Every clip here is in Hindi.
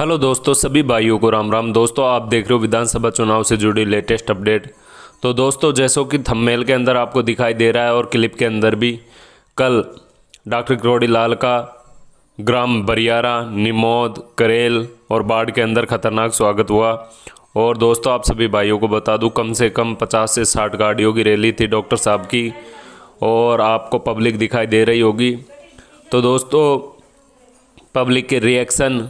हेलो दोस्तों, सभी भाइयों को राम राम। दोस्तों, आप देख रहे हो विधानसभा चुनाव से जुड़ी लेटेस्ट अपडेट। तो दोस्तों, जैसो कि थंबनेल के अंदर आपको दिखाई दे रहा है और क्लिप के अंदर भी, कल डॉक्टर किरोड़ी लाल का ग्राम बरियारा, निमोद, करेल और बाढ़ के अंदर खतरनाक स्वागत हुआ। और दोस्तों, आप सभी भाइयों को बता दूं, कम से कम 50 से 60 गाड़ियों की रैली थी डॉक्टर साहब की, और आपको पब्लिक दिखाई दे रही होगी। तो दोस्तों, पब्लिक के रिएक्शन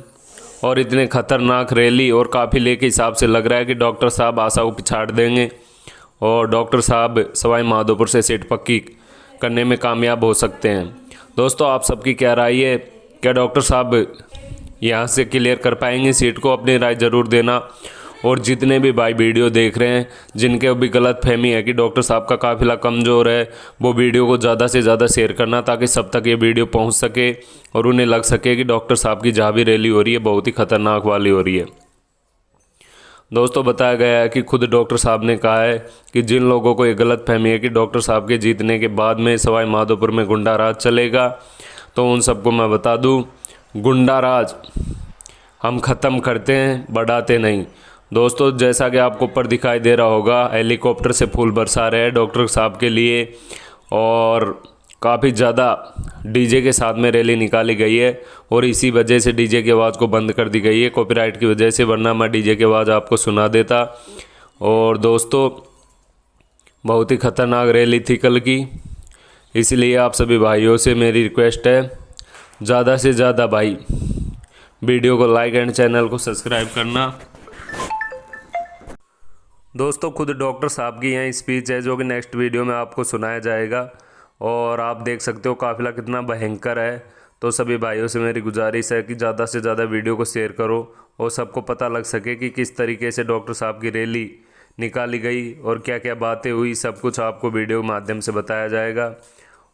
और इतने खतरनाक रैली और काफिले के हिसाब से लग रहा है कि डॉक्टर साहब आशा को पिछाड़ देंगे और डॉक्टर साहब सवाई माधोपुर से सीट पक्की करने में कामयाब हो सकते हैं। दोस्तों, आप सबकी क्या राय है? क्या डॉक्टर साहब यहाँ से क्लियर कर पाएंगे सीट को? अपनी राय ज़रूर देना। और जितने भी भाई वीडियो देख रहे हैं, जिनके अभी गलत फहमी है कि डॉक्टर साहब का काफिला कमज़ोर है, वो वीडियो को ज़्यादा से ज़्यादा शेयर करना, ताकि सब तक ये वीडियो पहुंच सके और उन्हें लग सके कि डॉक्टर साहब की जहाँ भी रैली हो रही है बहुत ही खतरनाक वाली हो रही है। दोस्तों, बताया गया है कि खुद डॉक्टर साहब ने कहा है कि जिन लोगों को ये गलत फहमी है कि डॉक्टर साहब के जीतने के बाद में सवाई माधोपुर में गुंडा राज चलेगा, तो उन सबको मैं बता दूं, गुंडा राज हम ख़त्म करते हैं, बढ़ाते नहीं। दोस्तों, जैसा कि आपको ऊपर दिखाई दे रहा होगा, हेलीकॉप्टर से फूल बरसा रहे हैं डॉक्टर साहब के लिए, और काफ़ी ज़्यादा डीजे के साथ में रैली निकाली गई है। और इसी वजह से डीजे की आवाज़ को बंद कर दी गई है, कॉपीराइट की वजह से, वरना मैं डीजे की आवाज़ आपको सुना देता। और दोस्तों, बहुत ही ख़तरनाक रैली थी कल की, इसलिए आप सभी भाइयों से मेरी रिक्वेस्ट है, ज़्यादा से ज़्यादा भाई वीडियो को लाइक एंड चैनल को सब्सक्राइब करना। दोस्तों, खुद डॉक्टर साहब की यहाँ स्पीच है जो कि नेक्स्ट वीडियो में आपको सुनाया जाएगा, और आप देख सकते हो काफिला कितना भयंकर है। तो सभी भाइयों से मेरी गुजारिश है कि ज़्यादा से ज़्यादा वीडियो को शेयर करो और सबको पता लग सके कि किस तरीके से डॉक्टर साहब की रैली निकाली गई और क्या क्या बातें हुई, सब कुछ आपको वीडियो के माध्यम से बताया जाएगा।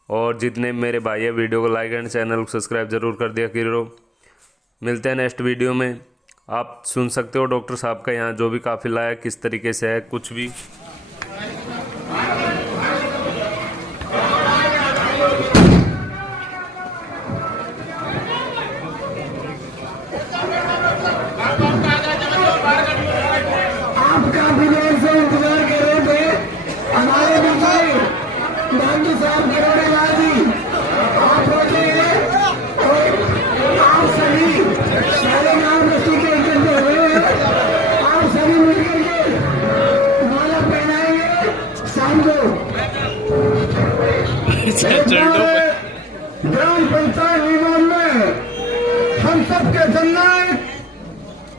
और जितने मेरे भाई है, वीडियो को लाइक एंड चैनल को सब्सक्राइब जरूर कर दिया करो। मिलते हैं नेक्स्ट वीडियो में। आप सुन सकते हो डॉक्टर साहब का यहाँ जो भी काफिला है किस तरीके से है, कुछ भी। आपका विनोद से इंतजार कर रहे थे हमारे भाई गांधी साहब किरोड़ी लाल जी। आप पहुंचे और आप सभी सारे नाम रस्ती के इकट्ठे हुए हैं। आप सभी मिलकर के माला पहनाएंगे शाम को। ग्राम पंचायत विभाग में हम सबके जननायक,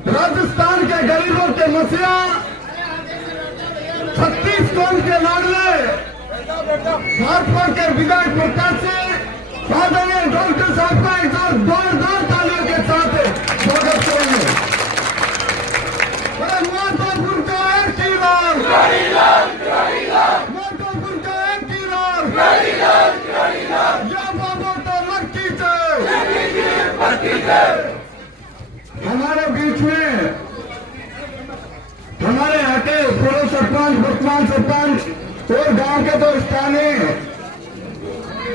राजस्थान के गरीबों के मसीहा, छत्तीसगढ़ के लाडले, भाजपा के विधायक प्रत्याशी आदरणीय डॉक्टर साहब का एक बार जोरदार तालियों के साथ स्वागत करेंगे। माधोपुर का एक कीलाल, माधोपुर का एक कीलाल, या बाबा तो लक्की थे। हमारे बीच में हमारे हटे पूर्व सरपंच, वर्तमान सरपंच और गांव के दो स्थानीय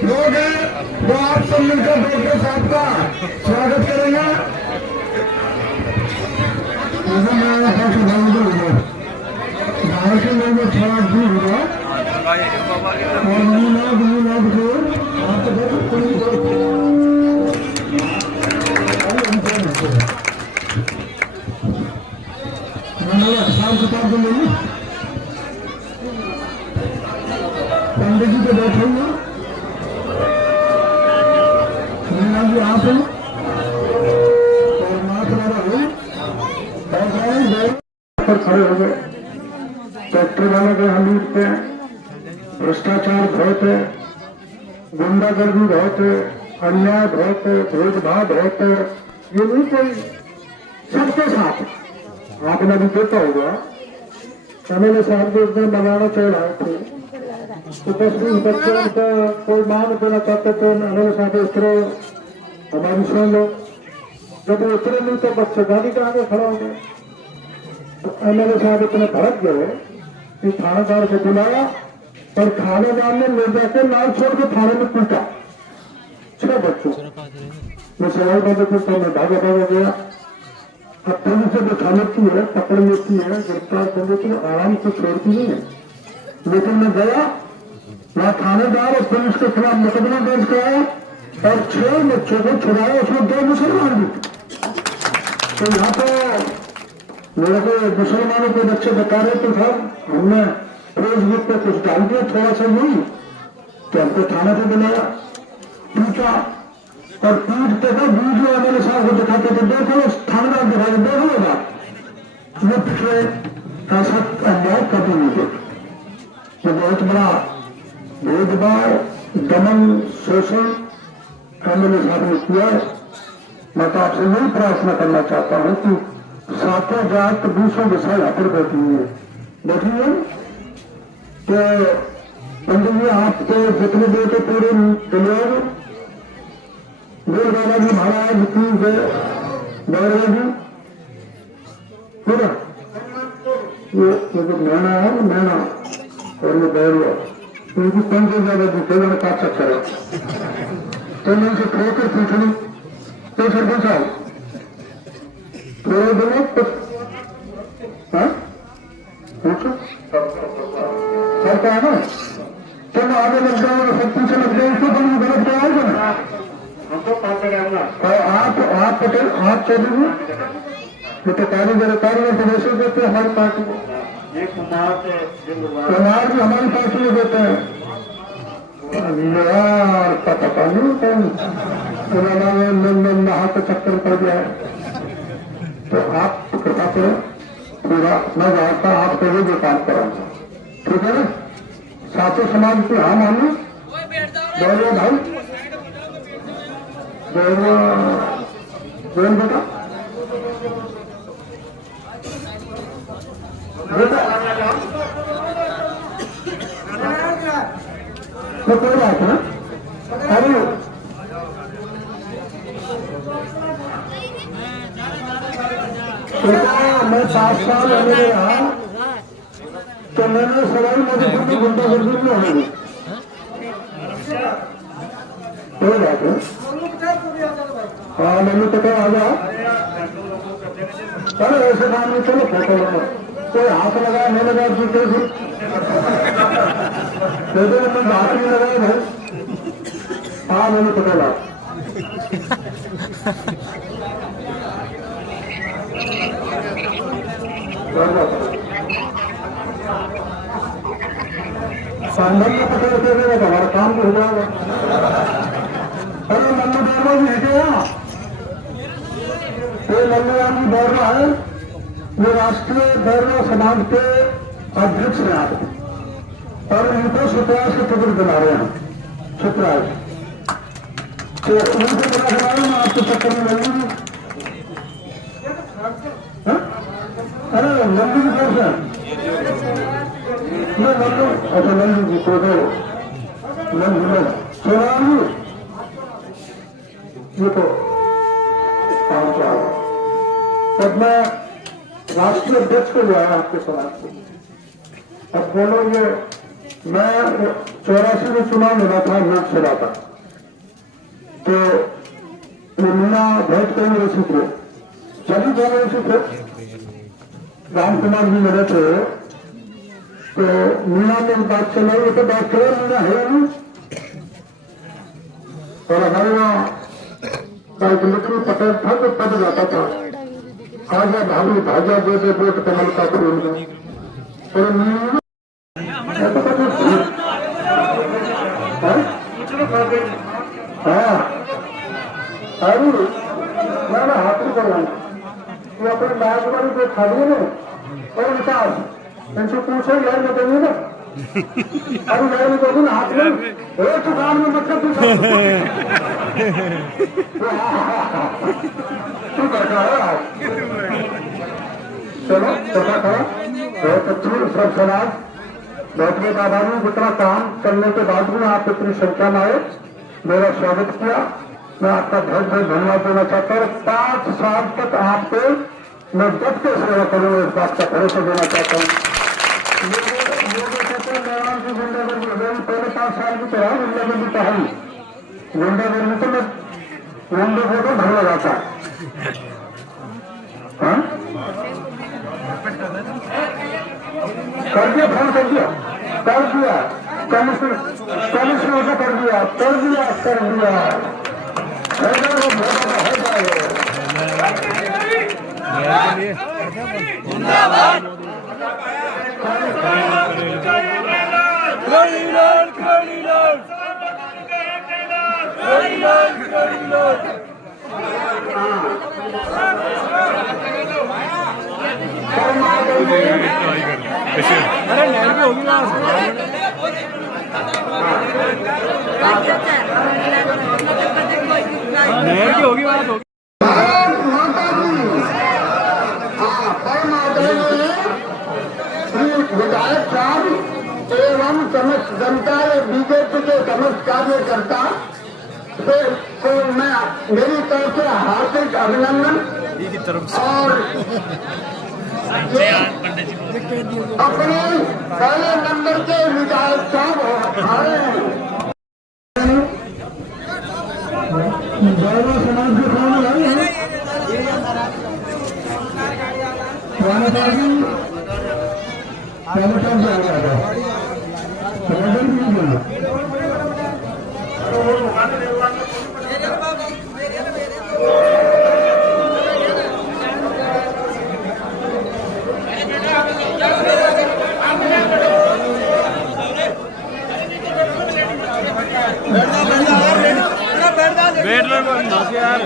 लोग हैं, वो आप सब मिलकर डॉक्टर साहब का स्वागत करेंगे। गाँव के लोग थोड़ा दूर हुआ किताब को लेंगे, पंडित जी को बैठेंगे, जी आप हैं और माँ तुम्हारा हो और खड़े हो गए। फैक्ट्री वाले के हम लूटते हैं, भ्रष्टाचार बहुत है, गुंडागर्दी बहुत है, अन्याय बहुत है, भेदभाव बहुत है। ये नहीं कोई सबके साथ आपने भी देखा होगा, एमएलए साहब को एकदम बनाना चल रहे थे, तो बच्चों का कोई मांग देना चाहते थे, एमएलए साहब इस तरह हमारी सुन लो। जब वो उतरे नहीं तो बच्चे गाड़ी के आगे खड़ा हो गए, तो एमएलए साहब इतने भड़क गए कि थानेदार को बुलाया और थानेदार ने ले जाकर लाल छोड़ के थाने में पीटा 6 बच्चों। मैं सवाई बाबू को भागा भागा गया, अब पुलिस से बिठा लेती है, पकड़ लेती है, गिरफ्तार कर लेती है, आराम से छोड़ती नहीं है। लेकिन मैं गया वहां थानेदार और पुलिस के खिलाफ मुकदमा दर्ज कराया और 6 बच्चों को छुड़ाया, उसमें 2 मुसलमान भी। तो यहाँ तो मेरे को मुसलमानों के बच्चे बता रहे थे साहब, हमने फेसबुक पे कुछ डाल दिया थोड़ा सा नहीं, तो हमको थाने से बुलाया, पूछा और पीटते थे, वीडियो वाले साहब को दिखाते थे, देखो थानेदार दिखाई, देखो बात ये पिछले ऐसा अन्याय कभी नहीं देखा। ये बहुत बड़ा भेदभाव, दमन, शोषण एमएलए साहब ने किया। मैं तो आपसे यही प्रार्थना करना चाहता हूं कि 7 जात 200 विषय यहाँ पर बैठी हुई है कि पंडित जी आपके जितने देर के पूरे लोग बाबा जी महाराज की गौरव जी पूरा ये जो मैना है ना, मैना और ये बैरिया उनकी 5 ज्यादा दूसरे का चक्कर है। तो मैं उनसे खोकर पूछनी तो सरपंच साहब थोड़े दिनों पूछो सर का है ना, जब आगे लग जाओगे सब पीछे लग जाए, इसको तुम गलत कराओगे ना, हमको पास कराऊंगा। आप पटेल आप चलिए, ये तो कारीगर प्रदेशों देते हैं हमारी पार्टी को, ये कुमार भी हमारी पार्टी में देते हैं। यार का पता नहीं कौन उन्होंने नहा के चक्कर कर दिया है। तो आप कृपा करें, पूरा मैं जानता आपको भी जो काम कराऊंगा, ठीक है ना। सातों समाज की हाँ मानी गौरव भाई, गौरव बेटा तो कोई बात है। अरे मैं 7 साल एमएलए रहा तो मैंने सवाल मधुपुर में गुंडागर्दी नहीं होगी, कोई बात है। हाँ मैंने तो क्या आ जाओ, अरे ऐसे काम में चलो फोटो लगा, कोई हाथ लगाया नहीं लगाया जूते से मैं हाथ नहीं लगाया भाई। हाँ मैंने पता लगा संबंध में पता लगेगा तो हमारा काम भी हो जाएगा। अरे मन्नू बैरवा जी है क्या? ये मन्नू राम जी बैरवा है, ये राष्ट्रीय बैरवा समाज के अध्यक्ष हैं आप, और इनको सुप्राज के पुत्र बना रहे हैं, सुप्राज तो उनको बना बनाए मैं आपके चक्कर में लगी। अरे नंदी जी कौन सा? मैं नंदू, अच्छा नंदी जी को दो नंदी सोनाम जी, ये तो काम क्या है। तब मैं राष्ट्रीय अध्यक्ष को जो है आपके समाज को, अब बोलो ये मैं 84 में चुनाव मिला था लोकसभा का, तो मीना भेंट कांग्रेसी थे, सभी कांग्रेसी थे, राम कुमार जी मिले थे, तो मीना में बात चलाई तो बात करे मीना है नहीं, और हमारे वहाँ का एक लक्ष्मी पटेल था जो पद जाता था, खाजा भाभी भाजा दे दे वोट कमल का फूल में, और मीना हाँ अरे मैं हाथ नहीं करवाऊंगा, ये अपने बागवानी को खा दिए ना और विकास इनसे पूछो यार बताइए ना, अरे यार में बोलूँ हाथ में एक दुकान में मतलब तू बैठा है। चलो पता करा बहुत अच्छी सब समाज बैठने का आभार हूँ, जितना काम करने के बाद भी आप इतनी संख्या में आए, मेरा स्वागत किया, मैं आपका बहुत बहुत धन्यवाद देना चाहता हूँ। 5 साल तक आपको मैं डट के सेवा करूंगा, इस बात का भरोसा देना चाहता हूँ। पहले 5 साल की तरह गुंडागर्दी तो है, गुंडागर्दी तो मैं गुंडे को तो भर लगाता है। कर दिया, फोन कर दिया, कमिश्नर से कर दिया, अरे नहर भी होगी ना, नहर की होगी बात होगी। विधायक साहब एवं समस्त जनता बीजेपी के समस्त कार्यकर्ता को मैं मेरी तरफ से हार्दिक अभिनंदन और अपने पहले नंबर के विधायक साहब आए समाज के सामने आई है बैठ लो यार,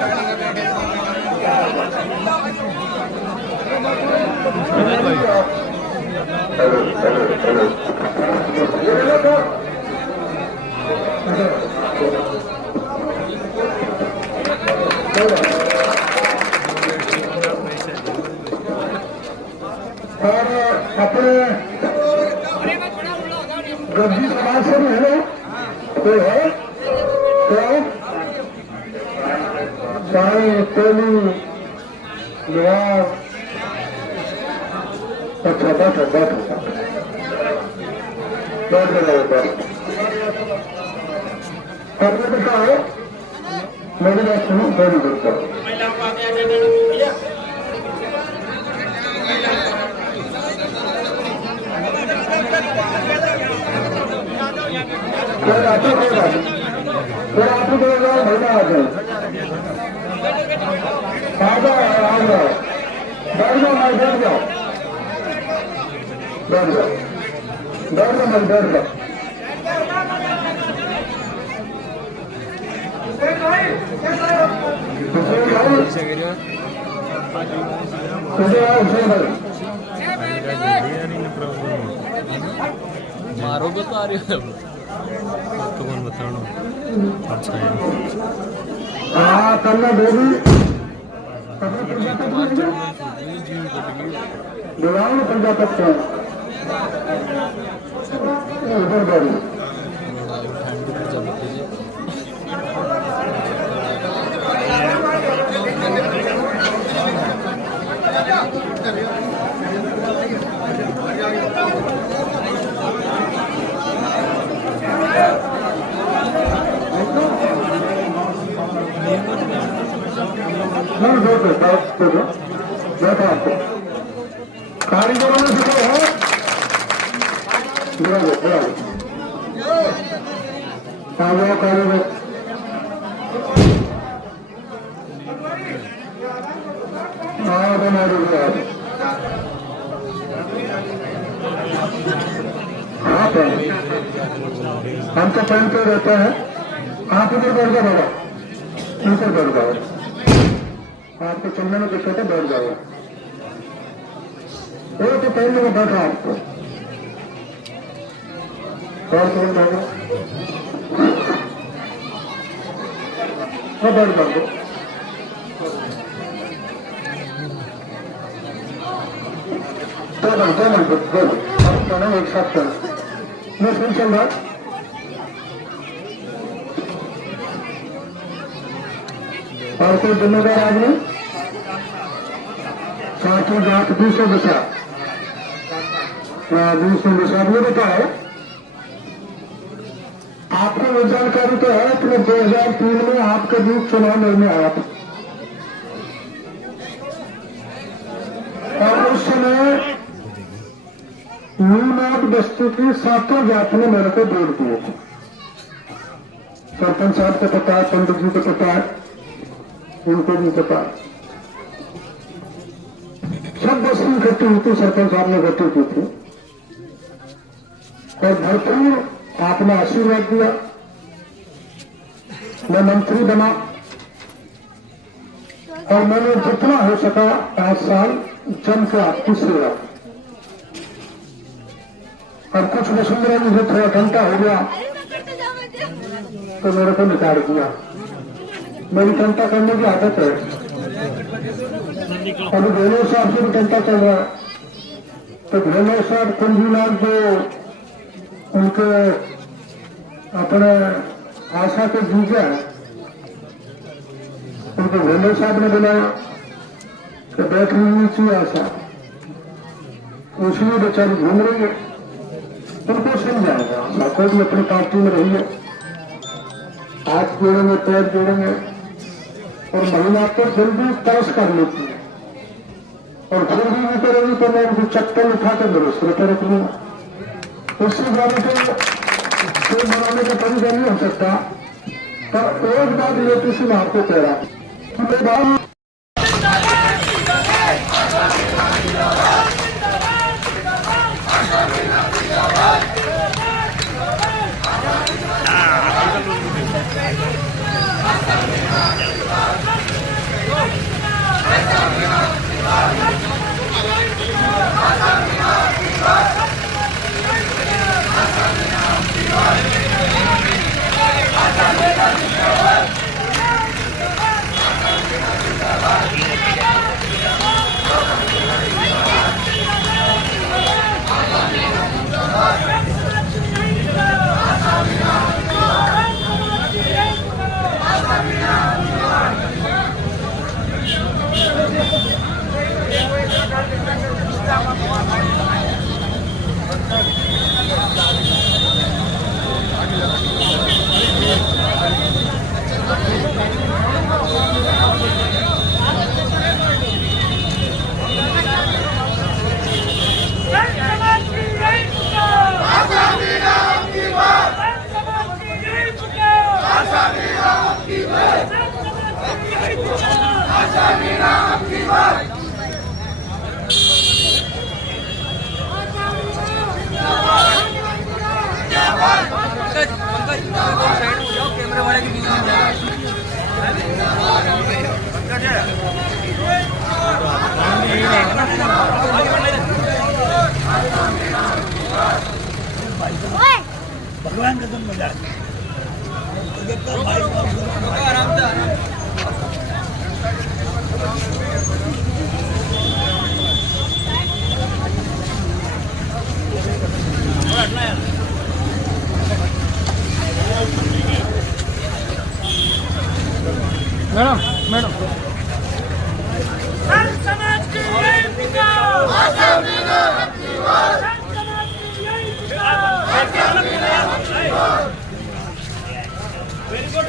और अपने गद्दी समाज से भी है कोई है तो साई तेलू निवास। अच्छा बैठो बैठो बैठ करने बताओ, मेरी बात सुनो, मेरी बात करो। आपको बोलेगा महीना आ जाए, आ जाओ बैठ जाओ, मैं बैठ जाओ, बैठ जाओ, बैठ जाओ, मैं बैठ जाओ। मारो बता रही हो तो कौन बताना। अच्छा है हाँ करना देवी बुलाओ पंजाब उधर गाड़ी कारीगरों ने दिखा है कारीगर हम तो पहनते रहते हैं। आप उधर बैठ जाओ बाबा, ऊपर बैठ जाओ, आपको चलने में दिक्कत है, बैठ जाओ। वो तो पहले में बैठा आपको और कौन जाओगे, वो बैठ जाओगे। दो मिनट एक साथ कर, मैं सुन चल रहा और कोई जिम्मेदार आदमी साथियों जात 200 बचा 200 बचा ये बताओ, आपको वो जानकारी तो है कि 2003 में आपके बीच चुनाव लड़ने आया था और उस समय न्यूनतम बस्ती की 7 जात ने मेरे को वोट दिए थे। सरपंच साहब को पता है, पंडित जी को पता है, उनको भी पता है। सब बस्ती इकट्ठी हुई थी, सरपंच साहब ने इकट्ठी की थी और भरपूर आपने आशीर्वाद दिया। मैं मंत्री बना और मैंने जितना हो सका 5 साल जम के आपकी सेवा की। और कुछ वसुंधरा मुझे थोड़ा घंटा हो गया तो मेरे को निकाल दिया। मेरी घंटा करने की आदत है। अभी भेलो साहब से भी घंटा चल रहा है, तो भेलो साहब कुंजीलाल जो उनके अपने आशा के जीजा है, उनको भेलो साहब ने बुलाया कि बैठ लीजिए चाहिए आशा, उसलिए बेचारी घूम रही है। उनको समझाएगा आशा को भी अपनी पार्टी में रही है, हाथ जोड़ेंगे, पैर जोड़ेंगे और महिला तो फिर भी तरस कर लेती है और फिर भी नहीं करेगी तो मैं उनको चप्पल उठा कर मेरे सिर पर रख लूंगा। उससे ज्यादा तो बनाने का तरीका नहीं हो सकता। पर एक बात ये किसी मैं आपको कह रहा हूं, भगवान का तुम मजा मैडम मैडम समाज की वेरी गुड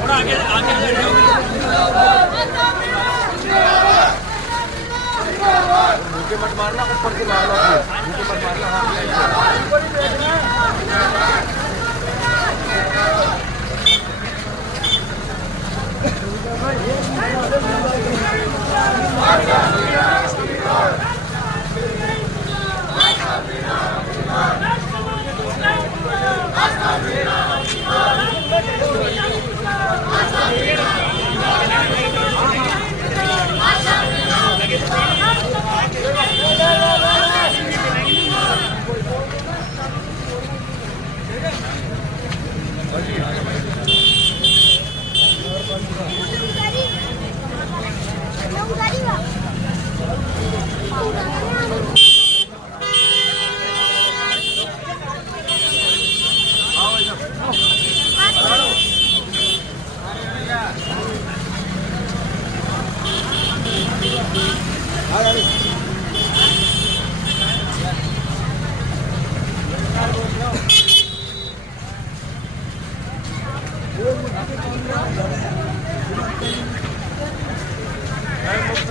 थोड़ा आगे आगे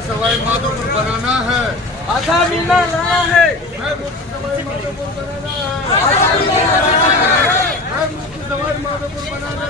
सवाई माधोपुर बनाना है, आशा मीना लाना है, सवाई माधोपुर बनाना है, सवाई माधोपुर बनाना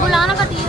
बुलाना कटिए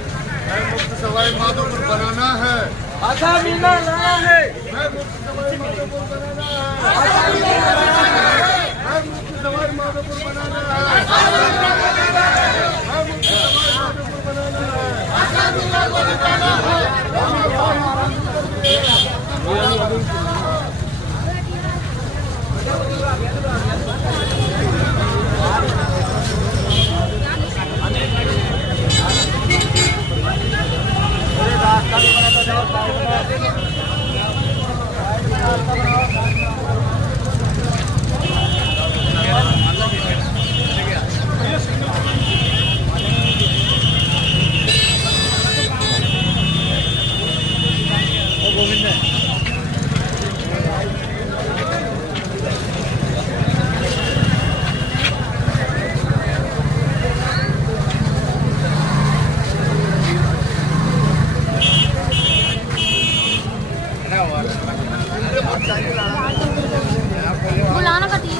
सवाई माधोपुर बनाना है। आशा मीना लाना है। मैं मुफ्त सवाई माधोपुर बनाना है। मैं मुफ्त सवाई माधोपुर बनाना है। मैं मुफ्त सवाई माधोपुर बनाना बुलाना कटिए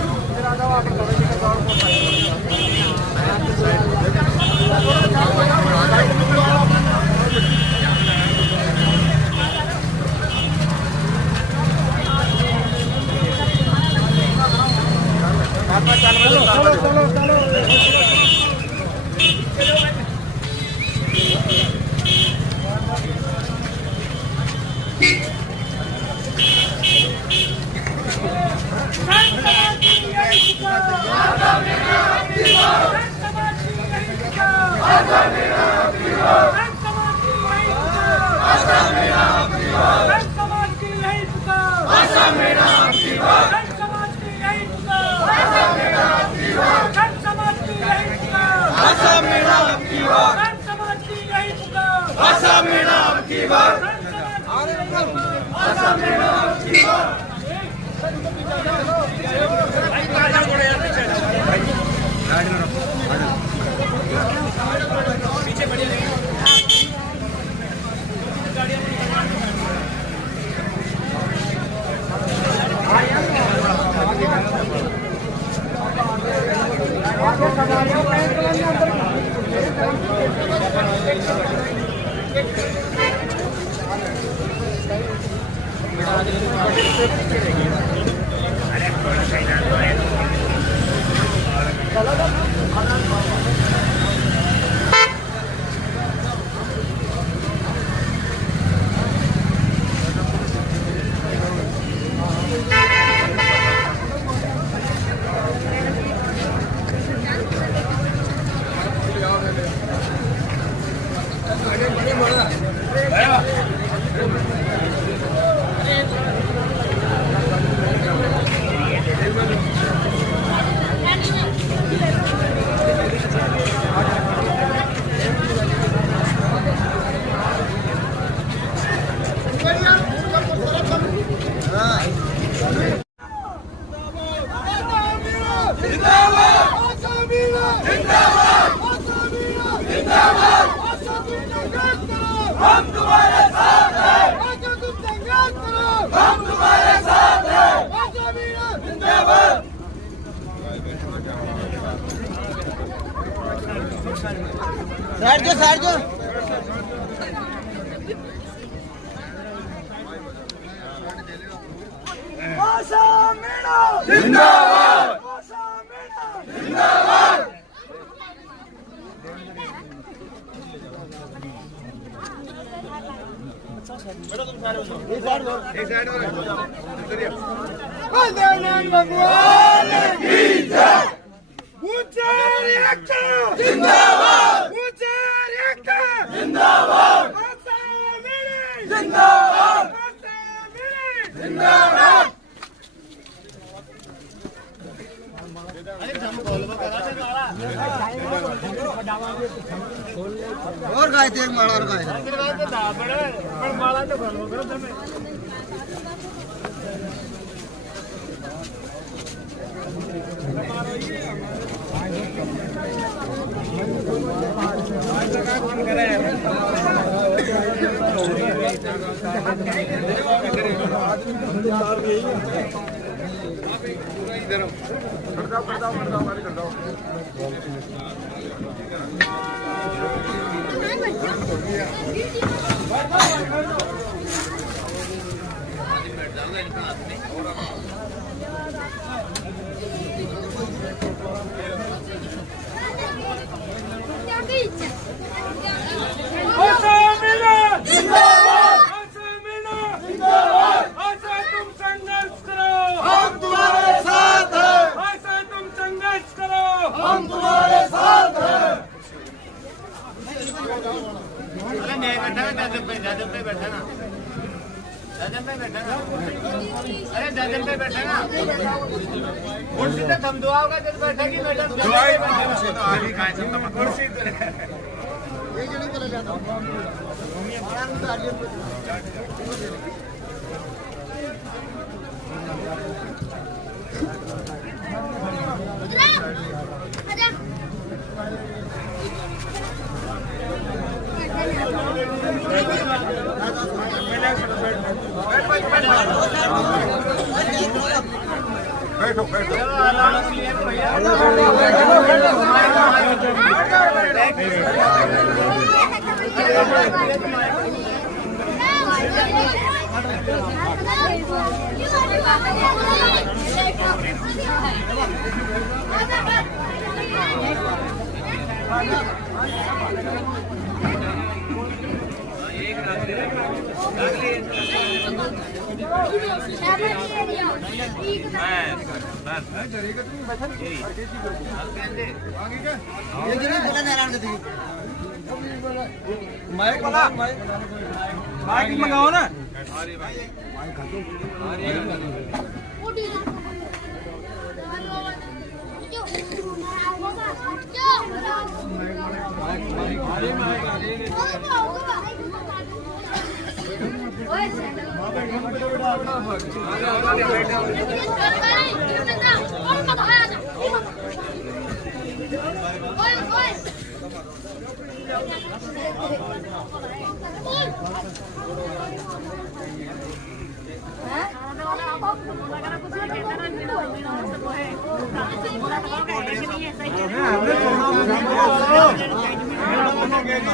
अरे हम तुम्हारे साथ हैं। तुम संघर्ष करो, हम तुम्हारे साथ हैं। जिंदाबाद। साइड जो जिंदाबाद। जिंदाबाद। भगवान की जय। ऊंचा रिएक्टर जिंदाबाद। ऊंचा रिएक्टर जिंदाबाद। जिंदाबाद। जिंदाबाद। और गाय थे माला और गाय माला तो कुर्सी तक हम दुआ होगा जब बैठेगी मैडम कुर्सी चले जाता हूँ। बैठो बैठो माइक मंगाओ ना।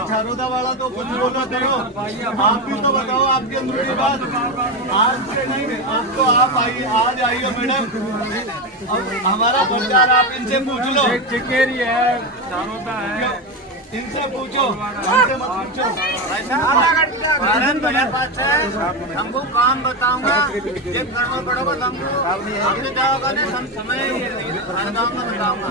झारोदा वाला तो कुछ बोला करो, आप भी तो बताओ आपके अंदर बात। आज से नहीं, आप तो आप आइए, आज आइए मैडम, हमारा प्रचार आप इनसे पूछ लो। चिकेरी है, झारोदा है, इनसे पूछो, हमसे मत पूछो। हमको काम बताऊंगा, ये करना पड़ेगा हमको, आपने जाओगा ना, हम समय काम में बताऊंगा।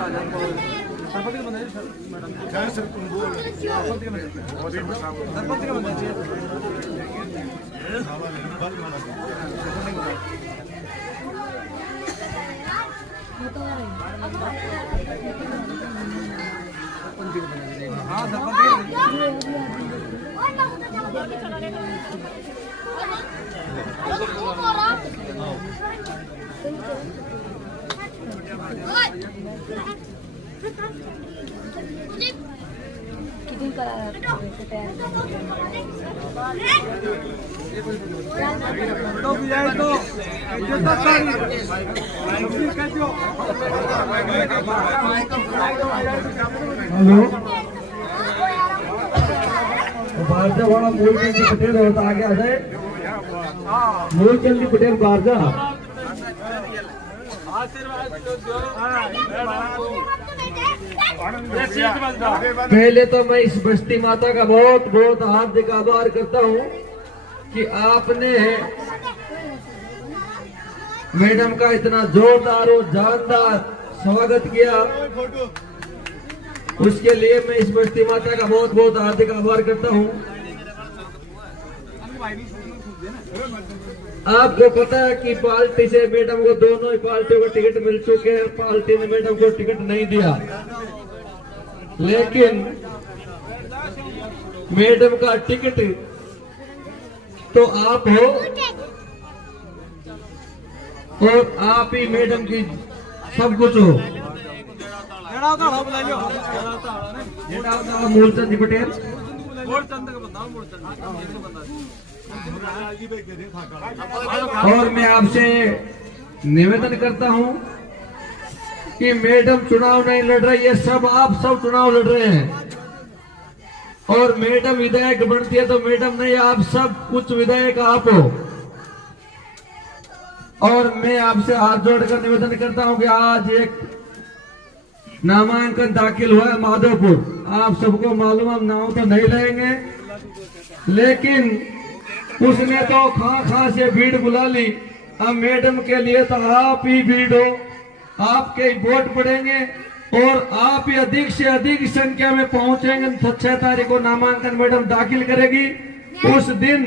कितनी करा हेलो, बारजा वाला मूलचंद पटेल होता आगे आ जाए। मूलचंद पटेल बारजा। पहले तो मैं इस बस्ती माता का बहुत बहुत हार्दिक आभार करता हूँ कि आपने मैडम का इतना जोरदार और जानदार स्वागत किया। उसके लिए मैं इस बस्ती माता का बहुत बहुत हार्दिक आभार करता हूँ। आपको पता है कि पार्टी से मैडम को दोनों ही पार्टियों को टिकट मिल चुके हैं। पार्टी ने मैडम को टिकट नहीं दिया, लेकिन मैडम का टिकट तो आप हो और आप ही मैडम की सब कुछ हो। मूलचंद पटेल और मैं आपसे निवेदन करता हूं कि मैडम चुनाव नहीं लड़ रही है, सब आप सब चुनाव लड़ रहे हैं। और मैडम विधायक बनती है तो मैडम नहीं, आप सब कुछ विधायक आप हो। और मैं आपसे हाथ जोड़कर निवेदन करता हूं कि आज एक नामांकन दाखिल हुआ है माधोपुर। आप सबको मालूम, हम नाम तो नहीं लेंगे, लेकिन उसने तो खा से भीड़ बुला ली। अब मैडम के लिए तो आप ही भीड़ हो, आपके वोट पड़ेंगे और आप ही अधिक से अधिक संख्या में पहुंचेंगे। 6 तारीख को नामांकन मैडम दाखिल करेगी। उस दिन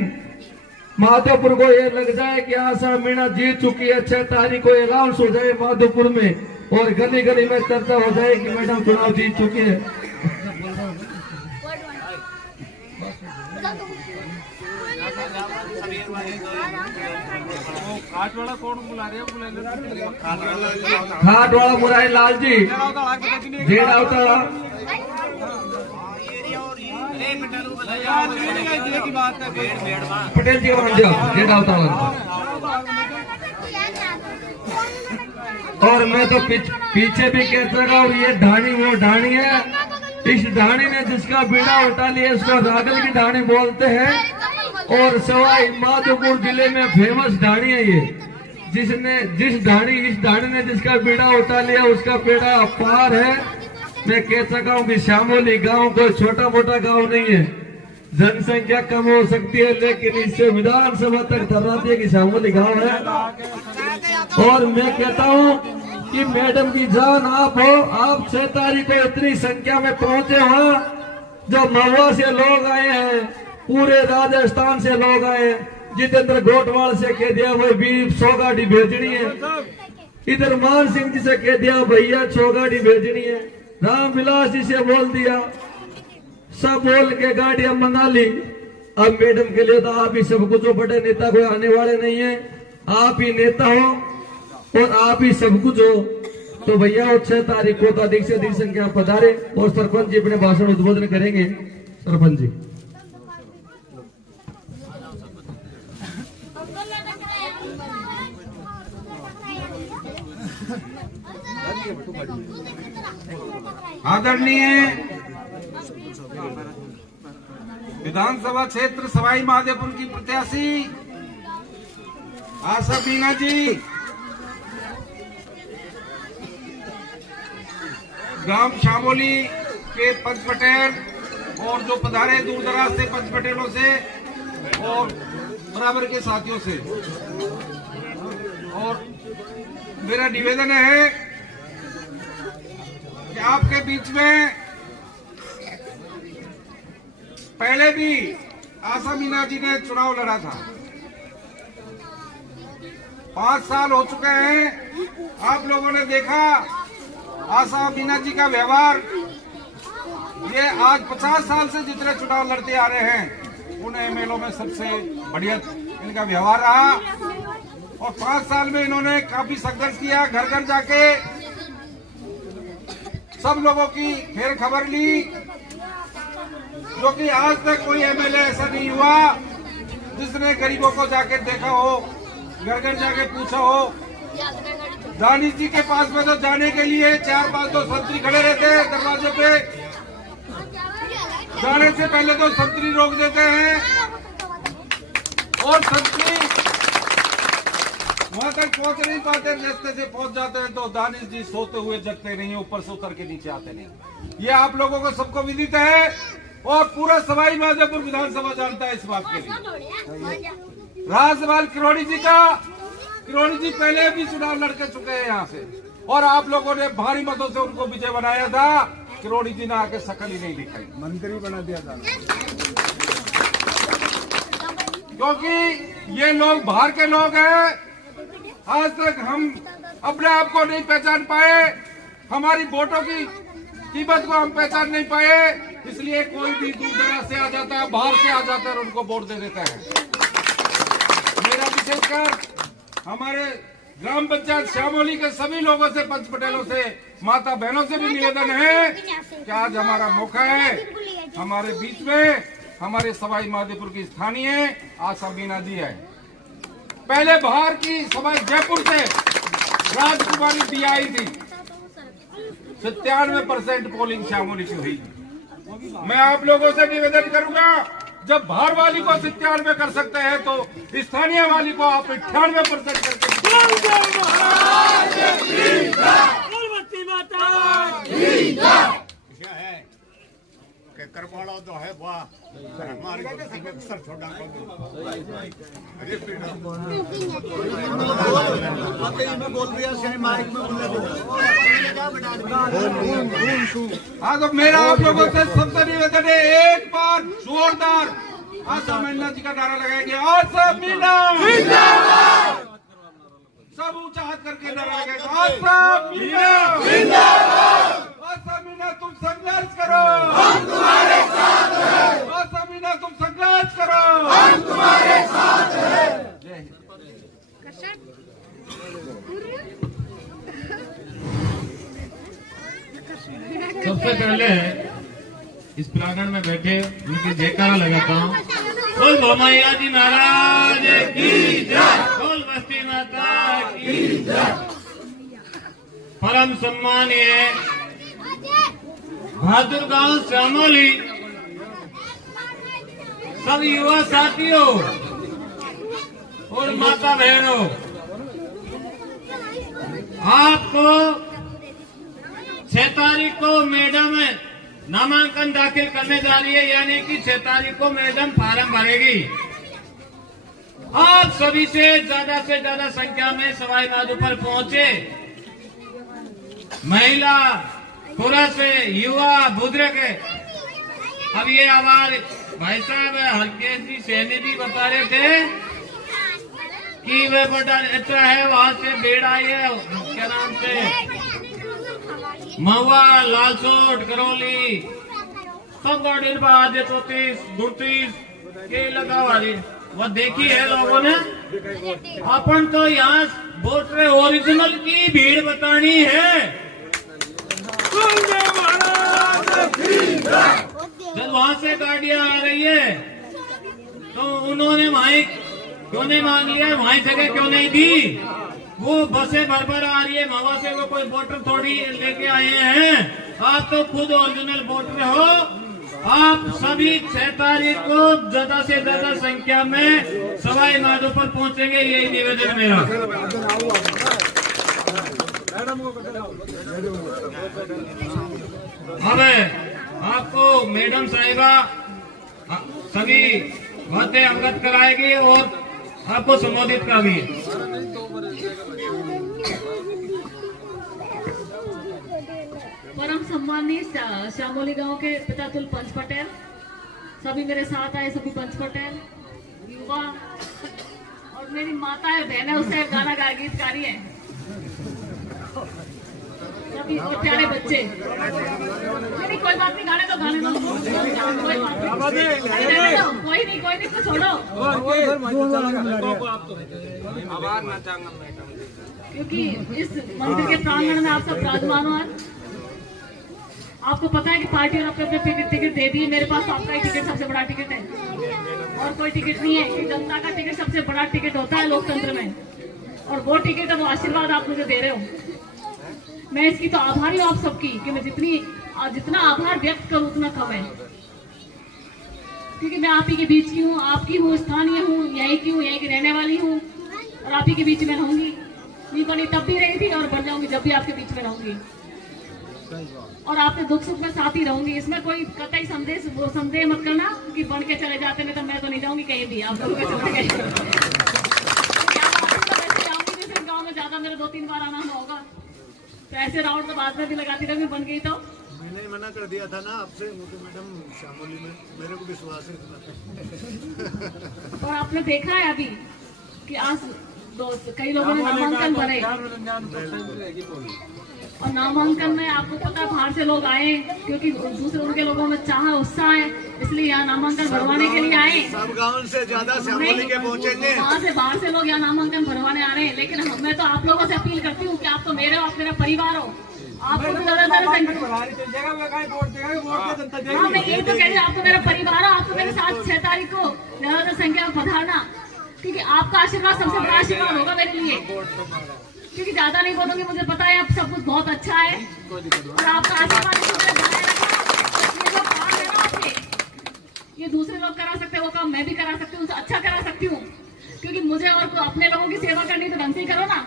माधोपुर को ये लग जाए कि आशा मीणा जीत चुकी है। 6 तारीख को अनाउंस हो जाए माधोपुर में और गली गली में चर्चा हो जाए कि मैडम चुनाव जीत चुकी है। घाट वाला कौन बुला रहे हैं? घाट वाला मुरारी लाल जी जेल अवतारा पटेल जी जेल अवतारा। और मैं तो पीछे भी कह सका हूँ, ये ढाणी वो ढाणी है। इस ढाणी ने जिसका बीड़ा उठा लिया उसको रागल की ढाणी बोलते हैं। और सवाई माधोपुर जिले में फेमस ढाणी है ये। इस ढाणी ने जिसका बीड़ा उठा लिया उसका बेड़ा अपार है। मैं कह सका हूँ कि श्यामोली गांव कोई छोटा मोटा गांव नहीं है। जनसंख्या कम हो सकती है, लेकिन इससे विधानसभा तक धर्राती है कि श्यामोली गांव है। और मैं कहता हूँ कि मैडम की जान आप हो। आप 6 तारीख को इतनी संख्या में पहुंचे हो, जो महुआ से लोग आए हैं, पूरे राजस्थान से लोग आए। जितेंद्र गोटवाल से कह दिया भाई 100 गाड़ी भेजनी है। इधर मान सिंह जी से कह दिया भैया 100 गाड़ी भेजनी है। रामविलास जी से बोल दिया, सब बोल के गाड़ियां मंगा ली। अब मैडम के लिए तो आप ही सब कुछ हो, बड़े नेता कोई आने वाले नहीं है। आप ही नेता हो और आप ही सब कुछ हो। तो भैया 6 तारीख को तो अधिक से अधिक संख्या पधारे। और सरपंच जी अपने भाषण उद्बोधन करेंगे। सरपंच जी आदरणीय विधानसभा क्षेत्र सवाई माधोपुर की प्रत्याशी आशा मीणा जी, ग्राम श्यामोली के पंच पटेल और जो पधारे दूर दराज से पंच पटेलों से और बराबर के साथियों से, और मेरा निवेदन है कि आपके बीच में पहले भी आशा मीणा जी ने चुनाव लड़ा था। 5 साल हो चुके हैं। आप लोगों ने देखा आशा मीणा जी का व्यवहार। ये आज 50 साल से जितने चुनाव लड़ते आ रहे हैं उन एमएलओ में सबसे बढ़िया इनका व्यवहार रहा। और 5 साल में इन्होंने काफी संघर्ष किया, घर घर जाके सब लोगों की फिर खबर ली, जो कि आज तक कोई एमएलए ऐसा नहीं हुआ जिसने गरीबों को जाके देखा हो, घर घर जाके पूछा हो। दानिश जी के पास में तो जाने के लिए 4-5 तो संतरी खड़े रहते हैं दरवाजे पे, जाने से पहले तो संतरी रोक देते हैं और संतरी वहां तक पहुंच नहीं पाते, रास्ते से पहुंच जाते हैं तो दानिश जी सोते हुए जगते नहीं, ऊपर से उतर के नीचे आते नहीं। ये आप लोगों को सबको विदित है और पूरा सवाई माधोपुर विधानसभा जानता है इस बात के लिए। रहा सवाल किरोड़ी जी का, किरोड़ी जी पहले भी चुनाव लड़के चुके हैं यहाँ से और आप लोगों ने भारी मतों से उनको विजय बनाया था। किरोड़ी जी ने आके शकल ही नहीं दिखाई, मंत्री बना दिया था। क्योंकि ये लोग बाहर के लोग हैं। आज तक हम अपने आप को नहीं पहचान पाए, हमारी वोटों की कीमत को हम पहचान नहीं पाए, इसलिए कोई भी दूर दराज से आ जाता है, बाहर से आ जाता है और उनको वोट दे देता है। मेरा विशेषकर हमारे ग्राम पंचायत श्यामोली के सभी लोगों से, पंच पटेलों से, माता बहनों से भी निवेदन है कि आज हमारा मौका है, हमारे बीच में हमारे सवाई माधोपुर की स्थानीय आशा मीना जी है। पहले बाहर की सवाई जयपुर से राजकुमारी दी आई थी, 97% पोलिंग श्यामोली की हुई। मैं आप लोगों से निवेदन करूंगा, जब बाहर वाली को 97 कर सकते हैं तो स्थानीय वाली को आप 98% करके करवाड़ा तो है वाह हमारी सर छोटा हाँ, तो मेरा आप लोगों से सबसे निवेदन है, एक बार जोरदार आशा मीना जी का नारा लगाएंगे। आशा मीना जिंदाबाद, सब ऊंचा हाथ करके नारा लगाएंगे। आशा मीना जिंदाबाद, आशा मीना तुम संघर्ष करो, हम तुम्हारे साथ हैं। आशा मीना तुम संघर्ष करो, हम तुम्हारे साथ हैं। जय हिंद। सबसे पहले इस प्रांगण में बैठे उनकी जयकारा लगाता हूँ। बोल भोमैया जी महाराज की जय, बोल बस्ती माता की जय। परम सम्मानीय बहादुर गांव श्यामोली सब युवा साथियों और माता बहनों, आपको 6 तारीख को मैडम नामांकन दाखिल करने जा रही है, यानी कि 6 तारीख को मैडम फार्म भरेगी। आप सभी से ज्यादा संख्या में सवाई माधोपुर पहुंचे, महिला, पुरुष, युवा, बुजुर्ग। अब ये हमारे भाई साहब हरकेश जी सैनी जी बता रहे थे कि वे बड़ा अच्छा है, वहां से भीड़ आई है, क्या नाम से महुआ, लालसोट, करौली, सब गाड़ी आज 34-32 के लगा वाली वो देखी है लोगों ने। अपन तो यहाँ वोटर ओरिजिनल की भीड़ बतानी है। जब वहां से गाड़ियां आ रही है तो उन्होंने वहीं क्यों नहीं मांग लिया, वहीं जगह क्यों नहीं दी? वो बसें भर आ रही है, महुआ से वो कोई वोटर थोड़ी लेके आए हैं। आप तो खुद ओरिजिनल वोटर हो। आप सभी 6 तारीख को ज्यादा से ज्यादा संख्या में सवाई माधोपुर पहुंचेंगे, यही निवेदन मेरा। अब आपको मैडम साहिबा सभी बातें अवगत कराएगी और आपको संबोधित करेगी। परम सम्मानीय श्यामोली गांव के पितातुल पंच पटेल, सभी मेरे साथ आए, सभी पंच पटेल, युवा और मेरी माता है, बहन है, उससे गाना गा गीतकारी है, सभी और प्यारे बच्चे। नहीं कोई बात नहीं, गाने दो कोई बात नहीं, कोई नहीं कुछ छोड़ो, क्योंकि इस मंदिर के प्रांगण में आप सब विराजमान हो। आपको पता है कि पार्टी ने अपने टिकट दे दी, मेरे पास तो आपका ही टिकट सबसे बड़ा टिकट है और कोई टिकट नहीं है। कि जनता का टिकट सबसे बड़ा टिकट होता है लोकतंत्र में, और वो टिकट है, वो आशीर्वाद आप मुझे दे रहे हो। मैं इसकी तो आभारी हूँ आप सबकी, कि मैं जितना आभार व्यक्त करूँ उतना कम है, क्योंकि मैं आप ही के बीच की हूँ, आपकी हूँ, स्थानीय हूँ, यहीं की हूँ, यहीं की रहने वाली हूँ, और आप ही के बीच में रहूंगी। नहीं बनी तब भी रही थी और बन जाऊंगी जब भी आपके बीच में रहूंगी, और आपके दुख सुख में साथ ही रहूंगी। इसमें कोई कतई संदेह मत करना कि बन के चले जाते में तो मैं तो नहीं जाऊंगी कहीं भी, आप लोग चले गए जाऊंगी। गाँव में ज्यादा मेरे 2-3 बार आना होगा, तो ऐसे राउंड तो बाद में भी लगाती रहूंगी, बन गई तो। मैंने मना कर दिया था ना आपसे मैडम शामोली में, मेरे को विश्वास है इतना। और आपने देखा है अभी कि आज कई लोगों ने नामांकन भरे, और नामांकन में आपको पता है बाहर से लोग आए, क्योंकि दूसरे उनके लोगों में चाह उत्साह है, इसलिए यहाँ नामांकन भरवाने के लिए आए। सब गांव से ज्यादा शामोली के पहुंचेंगे, वहाँ से बाहर से लोग यहाँ नामांकन भरवाने आ रहे हैं। लेकिन मैं तो आप लोगों से अपील करती हूँ कि आप तो मेरे हो, आप मेरा परिवार हो, आपको तो हाँ मैं यही तो कह रही हूँ, आपको मेरा परिवार हो, आपको मेरे साथ 6 तारीख को ज्यादा संख्या में पधारना, क्योंकि आपका आशीर्वाद सबसे बड़ा आशीर्वाद होगा मेरे लिए। क्योंकि ज्यादा नहीं बोलूंगी, मुझे पता है आप सब कुछ बहुत अच्छा है, और आपका आशीर्वाद ये जो काम है ना आपके, ये दूसरे लोग करा सकते हैं, वो काम मैं भी करा सकती हूँ, अच्छा करा सकती हूँ। क्योंकि मुझे और अपने लोगों की सेवा करनी तो ढंग से ही करो ना,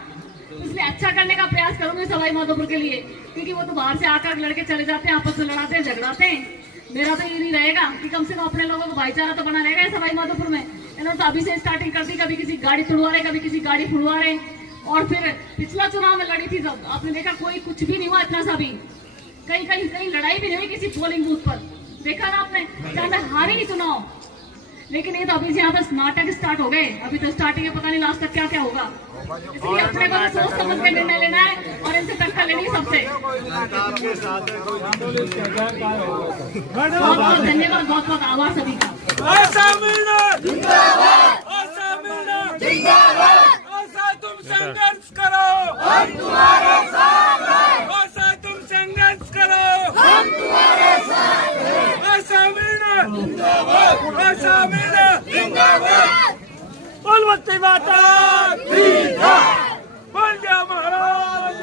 इसलिए अच्छा करने का प्रयास करूंगी सवाई माधोपुर के लिए। क्योंकि वो तो बाहर से आकर लड़के चले जाते हैं, आपस में लड़ाते हैं, झगड़ाते हैं। मेरा तो ये नहीं रहेगा कि कम से कम अपने लोगों को भाईचारा तो बना रहेगा सवाई माधोपुर में। इन्होंने तो अभी से स्टार्टिंग कर दी, कभी किसी गाड़ी तुड़वा रहे, कभी किसी गाड़ी फुड़वा रहे, और फिर पिछला चुनाव में लड़ी थी जब आपने देखा कोई कुछ भी नहीं हुआ, इतना सा भी कहीं लड़ाई भी नहीं हुई किसी पोलिंग बूथ पर, देखा ना आपने, चाहे मैं हार ही नहीं चुनाव। लेकिन ये तो अभी से यहाँ पर नाटक स्टार्ट हो गए, अभी तो स्टार्टिंग है, पता नहीं लास्ट तक क्या क्या होगा। इसलिए अपने को सोच समझ के निर्णय लेना है, और इनसे टक्कर लेनी है सबसे। बहुत बहुत धन्यवाद, बहुत बहुत आभार सभी का। तुम संघर्ष करो, हम तुम्हारे साथ हैं। तुम संघर्ष करो, हम तुम्हारे साथ हैं। जिंदाबाद, बोल बच्चे माता, बोल जय महाराज।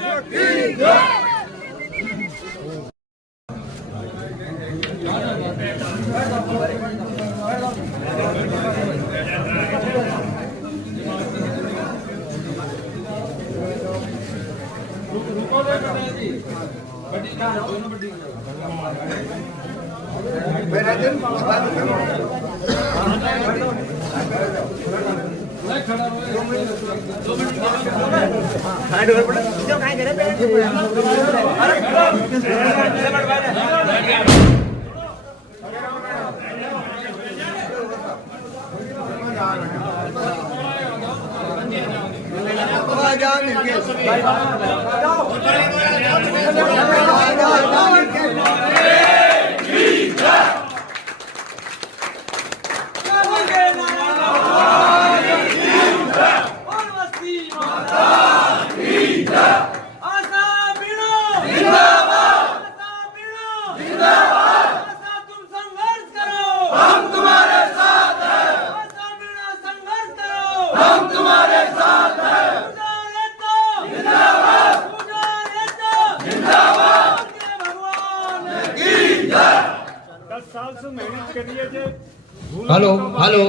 हेलो हेलो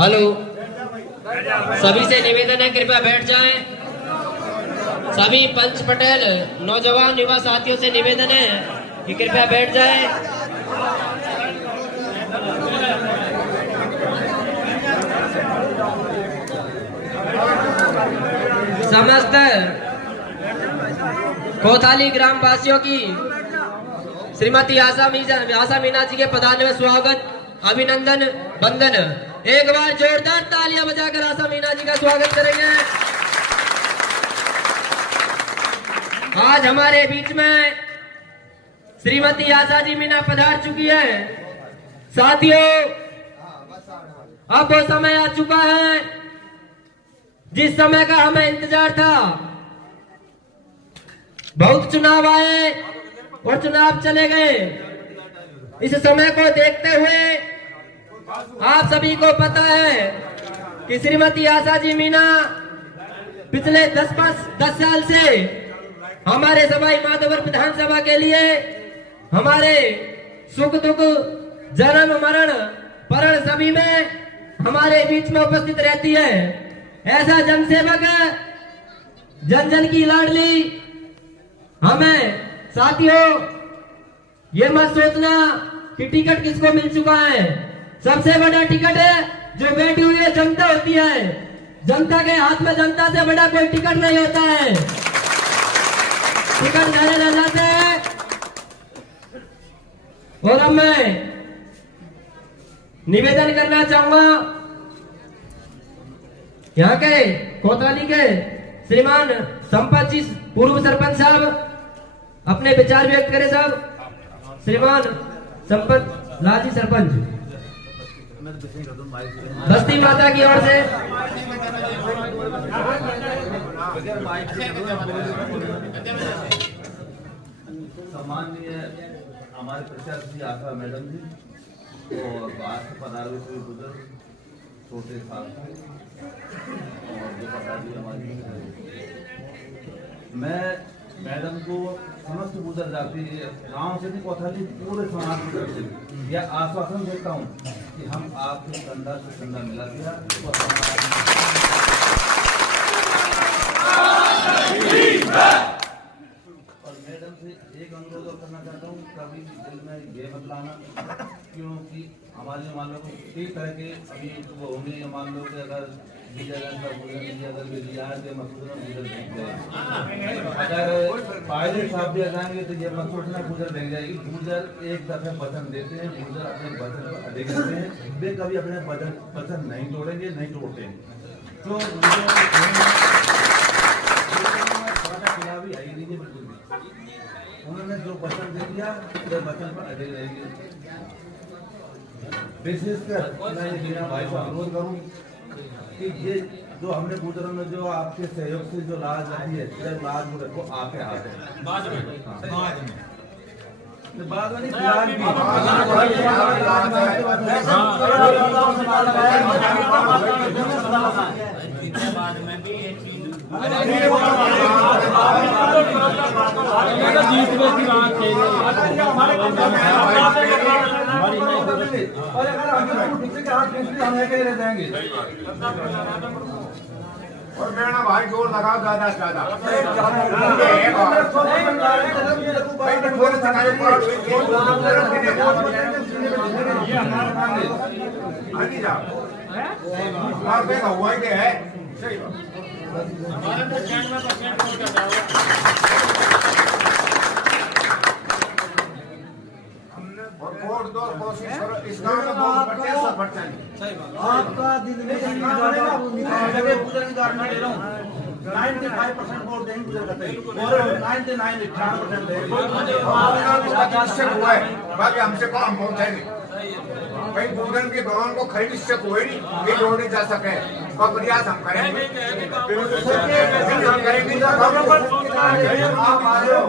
हेलो, सभी से निवेदन है कृपया बैठ जाएं। सभी पंच पटेल नौजवान युवा साथियों से निवेदन है कि कृपया बैठ जाएं। समस्त कोथाली ग्राम वासियों की श्रीमती आशा मीना जी के पधारने में स्वागत, अभिनंदन, वंदन। एक बार जोरदार तालियां बजाकर आशा मीना जी का स्वागत करेंगे। आज हमारे बीच में श्रीमती आशा जी मीना पधार चुकी है। साथियों, अब वो समय आ चुका है जिस समय का हमें इंतजार था। बहुत चुनाव आए, और चुनाव चले गए। इस समय को देखते हुए आप सभी को पता है कि श्रीमती आशा जी मीणा पिछले 10 साल से हमारे सवाई माधोपुर विधानसभा के लिए हमारे सुख दुख जन्म मरण परण सभी में हमारे बीच में उपस्थित रहती है। ऐसा जनसेवक जन जन की लाडली। हमें साथियों ये मत सोचना कि टिकट किसको मिल चुका है। सबसे बड़ा टिकट है जो बैठी हुई है जनता होती है। जनता के हाथ में जनता से बड़ा कोई टिकट नहीं होता है। टिकट जाने अल्लाह से है। और अब मैं निवेदन करना चाहूंगा यहाँ के कोतवाली के श्रीमान संपत जी पूर्व सरपंच साहब अपने विचार व्यक्त करें। साहब श्रीमान संपत लाल जी सरपंच बस्ती माता की ओर से। सम्माननीय हमारे प्रत्याशी आशा मैडम जी और बाहर से 15वीं बुजुर्ग छोटे साथी और जो प्रत्याशी हमारी, मैं मैडम को समस्त गुजर जाती गांव से भी कोतवाली पूरे समाज की तरफ से यह आश्वासन देता हूं कि हम आपके कंधा से कंधा मिला दिया और मैडम से एक अनुरोध करना चाहता हूँ, कभी दिल में ये मत लाना, क्योंकि हमारे मान लो कई तरह के अभी वो होंगे, मान लो कि अगर अगर पायलट साहब भी आ जाएंगे तो ये मत सोचना गुजर देंगे जाएगी। गुजर एक दफे वचन देते हैं, गुजर अपने वचन पर अड़े रहते हैं, वे कभी अपने वचन नहीं तोड़ेंगे, नहीं तोड़ते हैं। तो खिलाफ ही आई नहीं बिल्कुल भी, उन्होंने जो वचन दे दिया वे वचन पर अड़े रहेंगे। विशेषकर मैं मीणा भाई को अनुरोध करूँ कि ये जो हमने गुजरों में जो आपके सहयोग से जो लाज आई है, लाज वो रखो आपके हाथ है। बाद में और अगर हम रह जाएंगे और मेरा भाई जोर लगाओ ज्यादा से ज्यादा। हुआ है सही वोट दो, कोशिश करो इस गांव में आपका दिल में 95% वोट देंगे गुजर करते और 99% देंगे। बाकी हमसे कौन पहुंचाएंगे भाई, गुजर के भगवान को खरीद से कोई नहीं ये जोड़ नहीं जा सके। और प्रयास हम करेंगे, हम करेंगे। आप आ जाओ,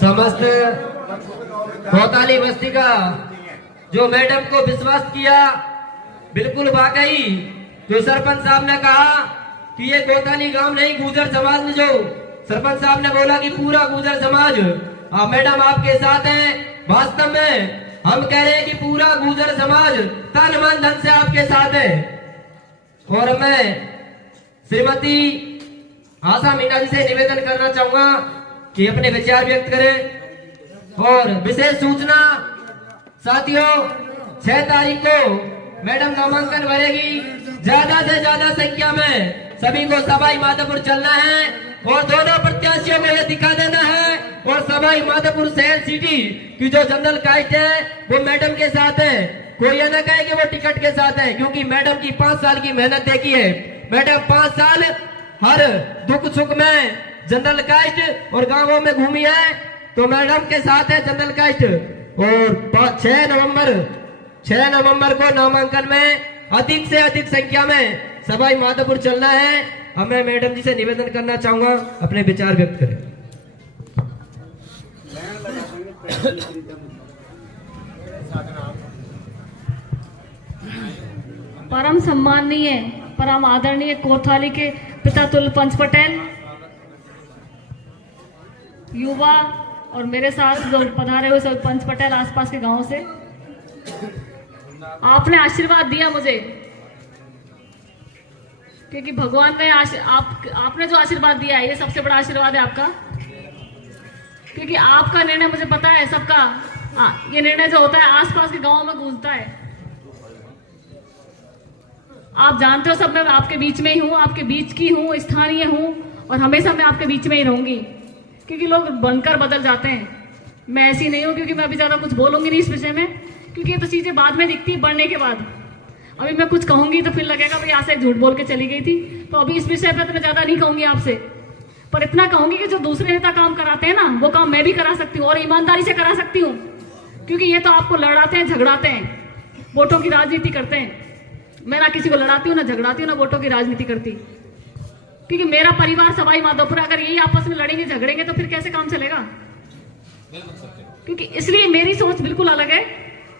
समस्त कोतवाली बस्ती का जो मैडम को विश्वास किया, बिल्कुल वाकई जो सरपंच साहब ने कहा कि ये कोतवाली गांव नहीं, गुजर समाज में जो सरपंच साहब ने बोला कि पूरा गुजर समाज मैडम आपके साथ है। वास्तव में हम कह रहे हैं कि पूरा गुजर समाज तन मन धन से आपके साथ है। और मैं श्रीमती आशा मीणा जी से निवेदन करना चाहूंगा कि अपने विचार व्यक्त करें। और विशेष सूचना साथियों, 6 तारीख को मैडम नामांकन भरेगी। ज्यादा से ज्यादा संख्या में सभी को सवाई माधोपुर चलना है और दोनों प्रत्याशियों में यह दिखा देना है। और सवाई माधोपुर शहर सिटी की जो जनरल कास्ट है वो मैडम के साथ है। कोई यह न कहे कि वो टिकट के साथ है, क्योंकि मैडम की 5 साल की मेहनत देखी है। मैडम 5 साल हर दुख सुख में जनरल कास्ट और गांवों में घूमी है, तो मैडम के साथ है जनरल कास्ट। और 6 नवंबर को नामांकन में अधिक से अधिक संख्या में सवाई माधोपुर चलना है। हमें मैडम जी से निवेदन करना चाहूंगा, अपने विचार व्यक्त करें। परम सम्माननीय, परम आदरणीय कोतवाली के पिता तुल्य पंच पटेल, युवा और मेरे साथ जो पधारे हुए सब पंच पटेल आसपास के गांवों से, आपने आशीर्वाद दिया मुझे, क्योंकि भगवान ने आपने जो आशीर्वाद दिया है ये सबसे बड़ा आशीर्वाद है आपका। क्योंकि आपका निर्णय मुझे पता है सबका, ये निर्णय जो होता है आसपास के गांवों में गूंजता है। आप जानते हो सब, मैं आपके बीच में ही हूँ, आपके बीच की हूँ, स्थानीय हूँ, और हमेशा मैं आपके बीच में ही रहूंगी। क्योंकि लोग बनकर बदल जाते हैं, मैं ऐसी नहीं हूँ। क्योंकि मैं अभी ज्यादा कुछ बोलूंगी नहीं इस विषय में, क्योंकि ये तो चीजें बाद में दिखती है बढ़ने के बाद। अभी मैं कुछ कहूंगी तो फिर लगेगा भाई यहाँ से झूठ बोल के चली गई थी, तो अभी इस विषय पे तो मैं ज्यादा नहीं कहूंगी आपसे। पर इतना कहूंगी कि जो दूसरे नेता काम कराते हैं ना, वो काम मैं भी करा सकती हूँ और ईमानदारी से करा सकती हूँ। क्योंकि ये तो आपको लड़ाते हैं, झगड़ाते हैं, वोटों की राजनीति करते हैं। मैं ना किसी को लड़ाती हूँ, ना झगड़ाती हूँ, ना वोटों की राजनीति करती। क्योंकि मेरा परिवार सवाई माधोपुर, अगर यही आपस में लड़ेंगे झगड़ेंगे तो फिर कैसे काम चलेगा। क्योंकि इसलिए मेरी सोच बिल्कुल अलग है।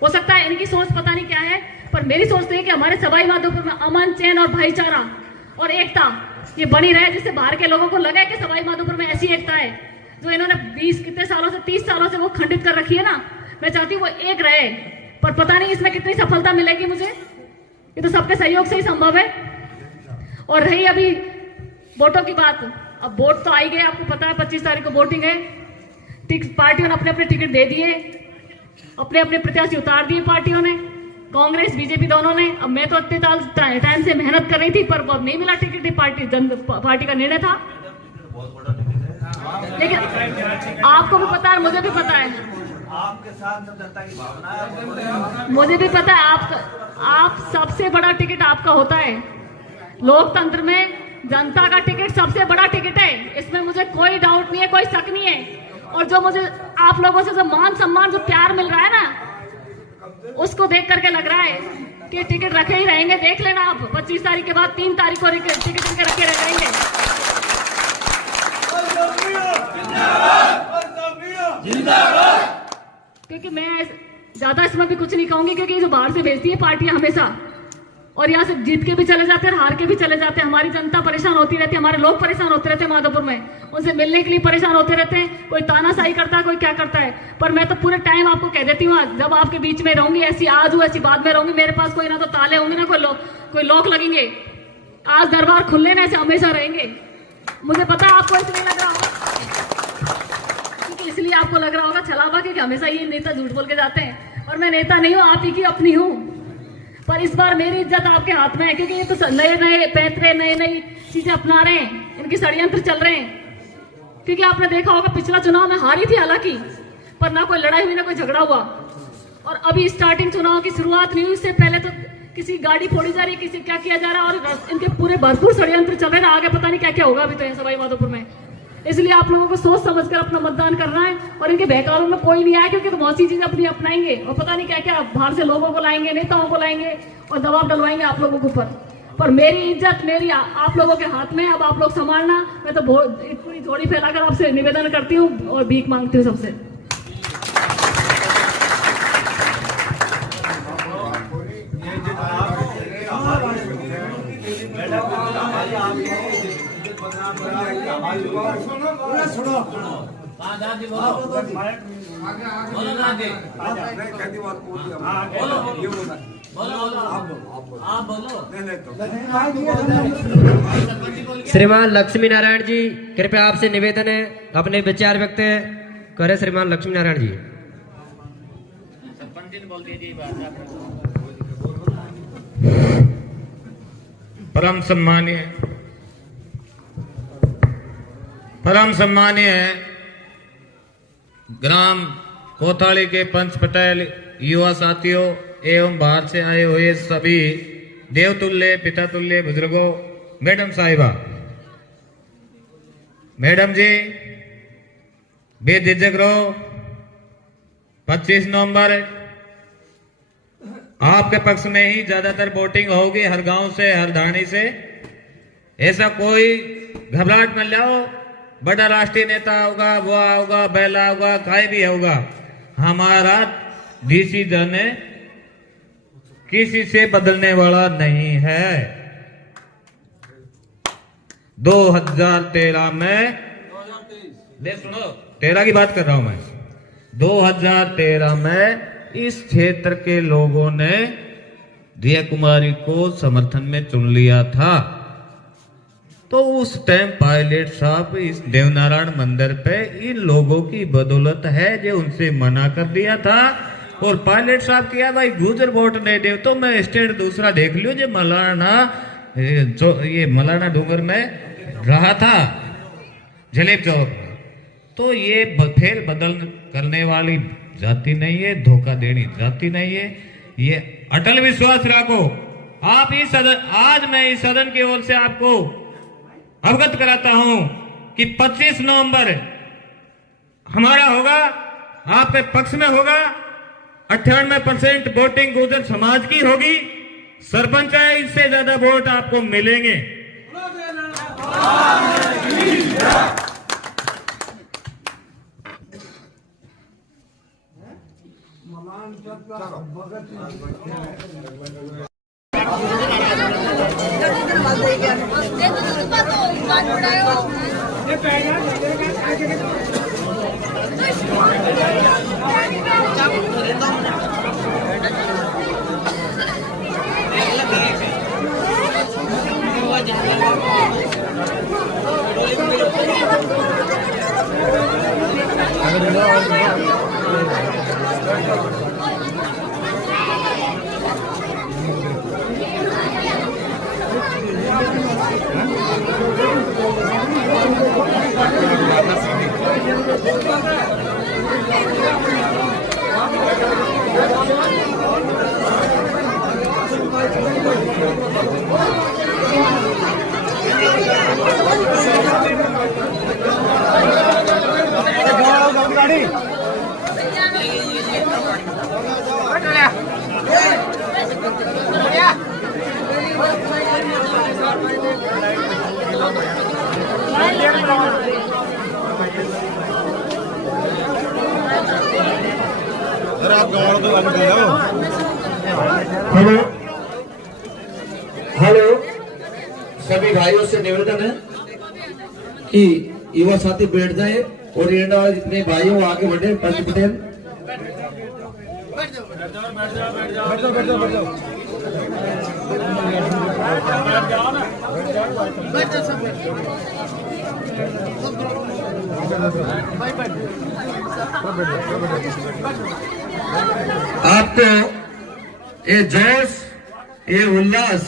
हो सकता है इनकी सोच पता नहीं क्या है, पर मेरी सोच तो है कि हमारे सवाई माधोपुर में अमन, चैन और भाईचारा और एकता ये बनी रहे, जिससे बाहर के लोगों को लगे कि सवाई माधोपुर में ऐसी एकता है जो इन्होंने 20 कितने सालों से 30 सालों से वो खंडित कर रखी है ना। मैं चाहती हूँ वो एक रहे, पर पता नहीं इसमें कितनी सफलता मिलेगी मुझे। ये तो सबके सहयोग से ही संभव है। और रही अभी वोटों की बात, अब वोट तो आई गए, आपको पता है 25 तारीख को वोटिंग है। पार्टियों ने अपने अपने टिकट दे दिए, अपने अपने प्रत्याशी उतार दिए पार्टियों ने, कांग्रेस बीजेपी दोनों ने। अब मैं तो इतने टाइम से मेहनत कर रही थी, पर अब नहीं मिला टिकट। पार्टी का निर्णय था, लेकिन आपको भी पता है, मुझे भी पता है, आपके साथ जनता की भावना है, मुझे भी पता है। आप सबसे बड़ा टिकट आपका होता है लोकतंत्र में। जनता का टिकट सबसे बड़ा टिकट है, इसमें मुझे कोई डाउट नहीं है, कोई शक नहीं है। और जो मुझे आप लोगों से जो मान सम्मान, जो प्यार मिल रहा है ना, उसको देख करके लग रहा है कि टिकट रखे ही रहेंगे। देख लेना आप, 25 तारीख के बाद 3 तारीख को टिकट रखे रहेंगे। क्योंकि मैं ज्यादा इसमें भी कुछ नहीं कहूंगी, क्योंकि जो बाहर से भेजती है पार्टियां हमेशा, और यहाँ से जीत के भी चले जाते हैं, हार के भी चले जाते हैं। हमारी जनता परेशान होती रहती है, हमारे लोग परेशान होते रहते हैं माधोपुर में, उनसे मिलने के लिए परेशान होते रहते हैं। कोई तानाशाही करता है, कोई क्या करता है। पर मैं तो पूरे टाइम आपको कह देती हूँ, जब आपके बीच में रहूंगी, ऐसी आज हूँ ऐसी बाद में रहूंगी। मेरे पास कोई ना तो ताले होंगे ना कोई लॉक लगेंगे। आज दरबार खुले ना, ऐसे हमेशा रहेंगे। मुझे पता है आपको इसलिए लग रहा होगा, क्योंकि इसलिए आपको लग रहा होगा छलावा, क्योंकि हमेशा ये नेता झूठ बोल के जाते हैं। और मैं नेता नहीं हूँ, आप ही की अपनी हूँ। पर इस बार मेरी इज्जत आपके हाथ में है, क्योंकि ये तो नए नए पैतरे, नई नई चीजें अपना रहे हैं, इनकी षड्यंत्र चल रहे हैं। क्योंकि आपने देखा होगा पिछला चुनाव में हारी थी हालांकि, पर ना कोई लड़ाई हुई ना कोई झगड़ा हुआ। और अभी स्टार्टिंग चुनाव की शुरुआत नहीं हुई, इससे पहले तो किसी गाड़ी फोड़ी जा रही, किसी क्या किया जा रहा है, और इनके पूरे भरपूर षड्यंत्र चल रहे हैं। आगे पता नहीं क्या क्या होगा अभी तो सवाई माधोपुर में। इसलिए आप लोगों को सोच समझकर अपना मतदान करना है। और इनके बहकालों में कोई नहीं आया, क्योंकि तो बहुत सी चीजें अपनी अपनाएंगे और पता नहीं क्या क्या बाहर से लोगों को लाएंगे, नेताओं को लाएंगे और दबाव डलवाएंगे आप लोगों के ऊपर। पर मेरी इज्जत मेरी आप लोगों के हाथ में, अब आप लोग संभालना। मैं तो पूरी झोली फैलाकर आपसे निवेदन करती हूँ और भीख मांगती हूँ सबसे। श्रीमान लक्ष्मी नारायण जी, कृपया आपसे निवेदन है, अपने विचार व्यक्त करें। श्रीमान लक्ष्मी नारायण जी। परम सम्मानीय ग्राम कोतवाली के पंच पटेल, युवा साथियों एवं बाहर से आए हुए सभी देवतुल्य पितातुल्य बुजुर्गों, मैडम साहिबा, मैडम जी बेझिझक रहो। 25 नवंबर आपके पक्ष में ही ज्यादातर वोटिंग होगी, हर गांव से, हर धानी से। ऐसा कोई घबराहट न लाओ। बड़ा राष्ट्रीय नेता होगा, वो होगा, बैला होगा, काय भी होगा, हमारा डिसीजन किसी से बदलने वाला नहीं है। 2013 में, ले सुनो, 13 की बात कर रहा हूं मैं। 2013 में इस क्षेत्र के लोगों ने दिया कुमारी को समर्थन में चुन लिया था। तो उस टाइम पायलट साहब इस देवनारायण मंदिर पे इन लोगों की बदौलत है जो उनसे मना कर दिया था। और पायलट साहब किया भाई गुजर वोट नहीं दे तो मैं स्टेट दूसरा देख लियो जो मलाना, जो ये मलाना डूंगर में रहा था जलेब चौक। तो ये फेर बदल करने वाली जाति नहीं है, धोखा देनी जाति नहीं है। ये अटल विश्वास रखो। आप इस सदन, आज मैं इस सदन की ओर से आपको अवगत कराता हूं कि 25 नवंबर हमारा होगा, आपके पक्ष में होगा। 98% वोटिंग गुर्जर समाज की होगी। सरपंच है, इससे ज्यादा वोट आपको मिलेंगे। हेलो हेलो, सभी भाइयों से निवेदन है कि युवा साथी बैठ जाए और एंड वाले जितने भाई हो आगे बढ़े। पंच पटेल आपको ये जोश, ये उल्लास